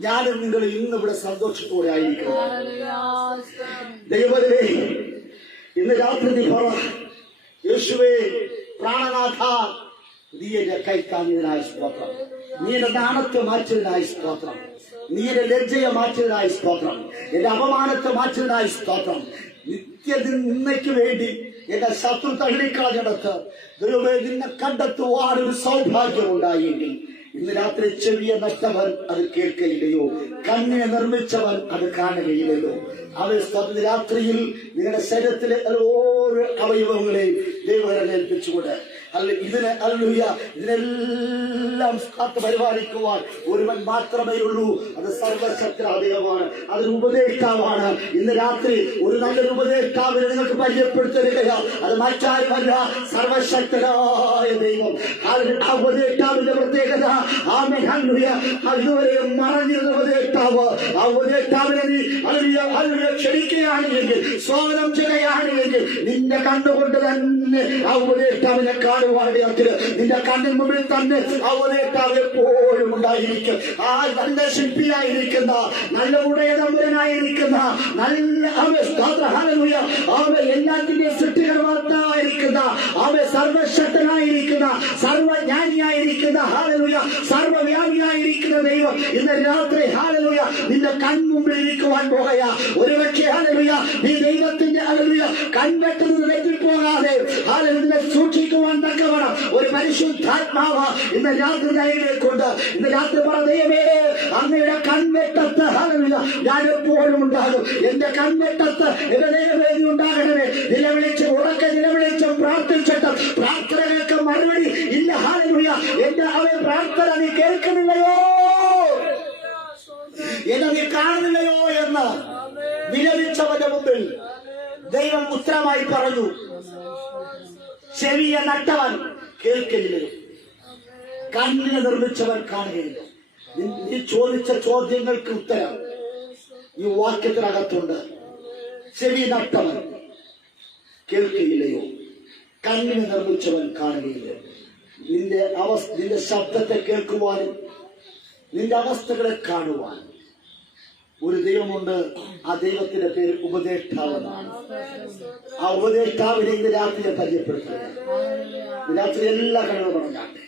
ഞാനും നിങ്ങൾ ഇന്നിവിടെ സന്തോഷത്തോടെ ആയിരിക്കുന്നത്. ദൈവമേ, ഇന്ന് രാത്രി നീ പറ, യേശുവേ പ്രാണനാഥ, നീ എന്റെ കൈ താങ്ങിയതിനായ സ്തോത്രം, നീ എന്റെ നാണത്തെ മാറ്റിയതിനായ സ്തോത്രം, നീ എന്റെ ലജ്ജയെ മാറ്റിയതിനായ സ്തോത്രം, എന്റെ അപമാനത്തെ മാറ്റിയതിനായ സ്തോത്രം. നിന്നയ്ക്ക് വേണ്ടി എന്റെ ശത്രു തള്ളിക്കളഞ്ഞെടുത്ത് ദൈവമേ നിന്നെ കണ്ടെത്തുവാൻ ഒരു സൗഭാഗ്യം ഉണ്ടായെങ്കിൽ ഇന്ന് രാത്രി ചെവിയെ നഷ്ടവൻ അത് കേൾക്കയില്ലയോ, കണ്ണിനെ നിർമ്മിച്ചവൻ അത് കാണുകയില്ലയോ. അവൻ രാത്രിയിൽ നിങ്ങളുടെ ശരീരത്തിലെ ഓരോ അവയവങ്ങളെയും ദൈവകരം ഏൽപ്പിച്ചുകൊണ്ട് ഇതിനെല്ലാം കാത്തു പരിപാലിക്കുവാൻ ഒരുവൻ മാത്രമേ ഉള്ളൂ. അത് സർവശക്തനായ ദൈവമാണ്, അതൊരു ഉപദേഷ്ടാവാണ്. ഇന്ന് രാത്രി ഒരു നല്ലൊരു ഉപദേഷ്ടാവിനെ നിങ്ങൾക്ക് പരിചയപ്പെടുത്തുകയാ. അത് മറ്റാരുമല്ല, സർവശക്തനായ ദൈവം. ആ ഉപദേഷ്ടാവിന്റെ പ്രത്യേകത ഇതുവരെ മറഞ്ഞിരുന്ന ഉപദേഷ്ടാവ്, ആ ഉപദേഷ്ടാവിനെ നീ ക്ഷണിക്കുകയാണെങ്കിൽ, സ്വാഗതം ചെയ്യുകയാണെങ്കിൽ നിന്റെ കണ്ണുകൊണ്ട് തന്നെ ആ ഉപദേഷ്ടാവിനെ കാണുവാനിടയാക്കില്ല. നിന്റെ കണ്ണിന് മുമ്പിൽ തന്നെ ആ ഉപദേഷ്ടാവ് എപ്പോഴും ഉണ്ടായിരിക്കും. ആ നല്ല ശില്പിയായിരിക്കുന്ന, നല്ല ഉടയതമ്പരനായിരിക്കുന്ന, നല്ല എല്ലാത്തിന്റെയും സൃഷ്ടികർത്തായിരിക്കുന്ന, സർവശക്തനായിരിക്കുന്ന, സർവജ്ഞാനിയായിരിക്കുന്ന, സർവവ്യാപിയായിരിക്കുന്ന ദൈവം ഇന്ന് രാത്രി ഹല്ലേലൂയ നിന്റെ കൺമുമ്പിൽ ഇരിക്കുവാൻ പോകുകയാ. ഒരുപക്ഷെ ഹല്ലേലൂയ നീ ദൈവത്തിന്റെ ഹല്ലേലൂയ കൺവെട്ടുന്നത് തെറ്റിപ്പോകാതെ ഹല്ലേലൂയ സൂക്ഷിക്കുവാൻ തക്കവണ്ണം ഒരു പരിശുദ്ധാത്മാവ് ഇന്ന് രാത്രി കയ്യിലേക്കുണ്ട്. ഇന്ന് രാത്രി പറ, ദൈവമേ അങ്ങയുടെ കൺവെട്ടത്ത് ഹല്ലേലൂയ ഞാൻ എപ്പോഴും ഉണ്ടാകും. എന്റെ കൺവെട്ടത്ത് എന്റെ ദൈവവേദി ഉണ്ടാകണമേ. നിലവിളിച്ചും പ്രാർത്ഥിച്ചിട്ട് പ്രാർത്ഥനകൾക്ക് മറുപടി ഇല്ല. ഹല്ലേലൂയ എന്റെ അവൻ പ്രാർത്ഥന നീ കേൾക്കുന്നില്ലയോ, എന്നെ നീ കാണുന്നില്ലയോ എന്ന് വിലപിച്ചവന്റെ മുമ്പിൽ ദൈവം ഉത്തരമായി പറഞ്ഞു, ചെവിയെ നട്ടവൻ കേൾക്കില്ലയോ, കണ്ണിനെ നിർമ്മിച്ചവൻ കാണുകയില്ല. നീ ചോദിച്ച ചോദ്യങ്ങൾക്ക് ഉത്തരം ഈ വാക്യത്തിനകത്തുണ്ട്. ചെവി നട്ടവൻ കേൾക്കുകയില്ലയോ, കണ്ണിനെ നിർമ്മിച്ചവൻ കാണുകയില്ല. നിന്റെ ശബ്ദത്തെ കേൾക്കുവാനും നിന്റെ അവസ്ഥകളെ കാണുവാൻ ഒരു ദൈവമുണ്ട്. ആ ദൈവത്തിന്റെ പേര് ഉപദേഷ്ടാവെന്നാണ്. ആ ഉപദേഷ്ടാവിനെ ഇന്ന് രാത്രിയെ പരിചയപ്പെടുത്തുക. രാത്രി എല്ലാ കഴിവും പറഞ്ഞാട്ടെ.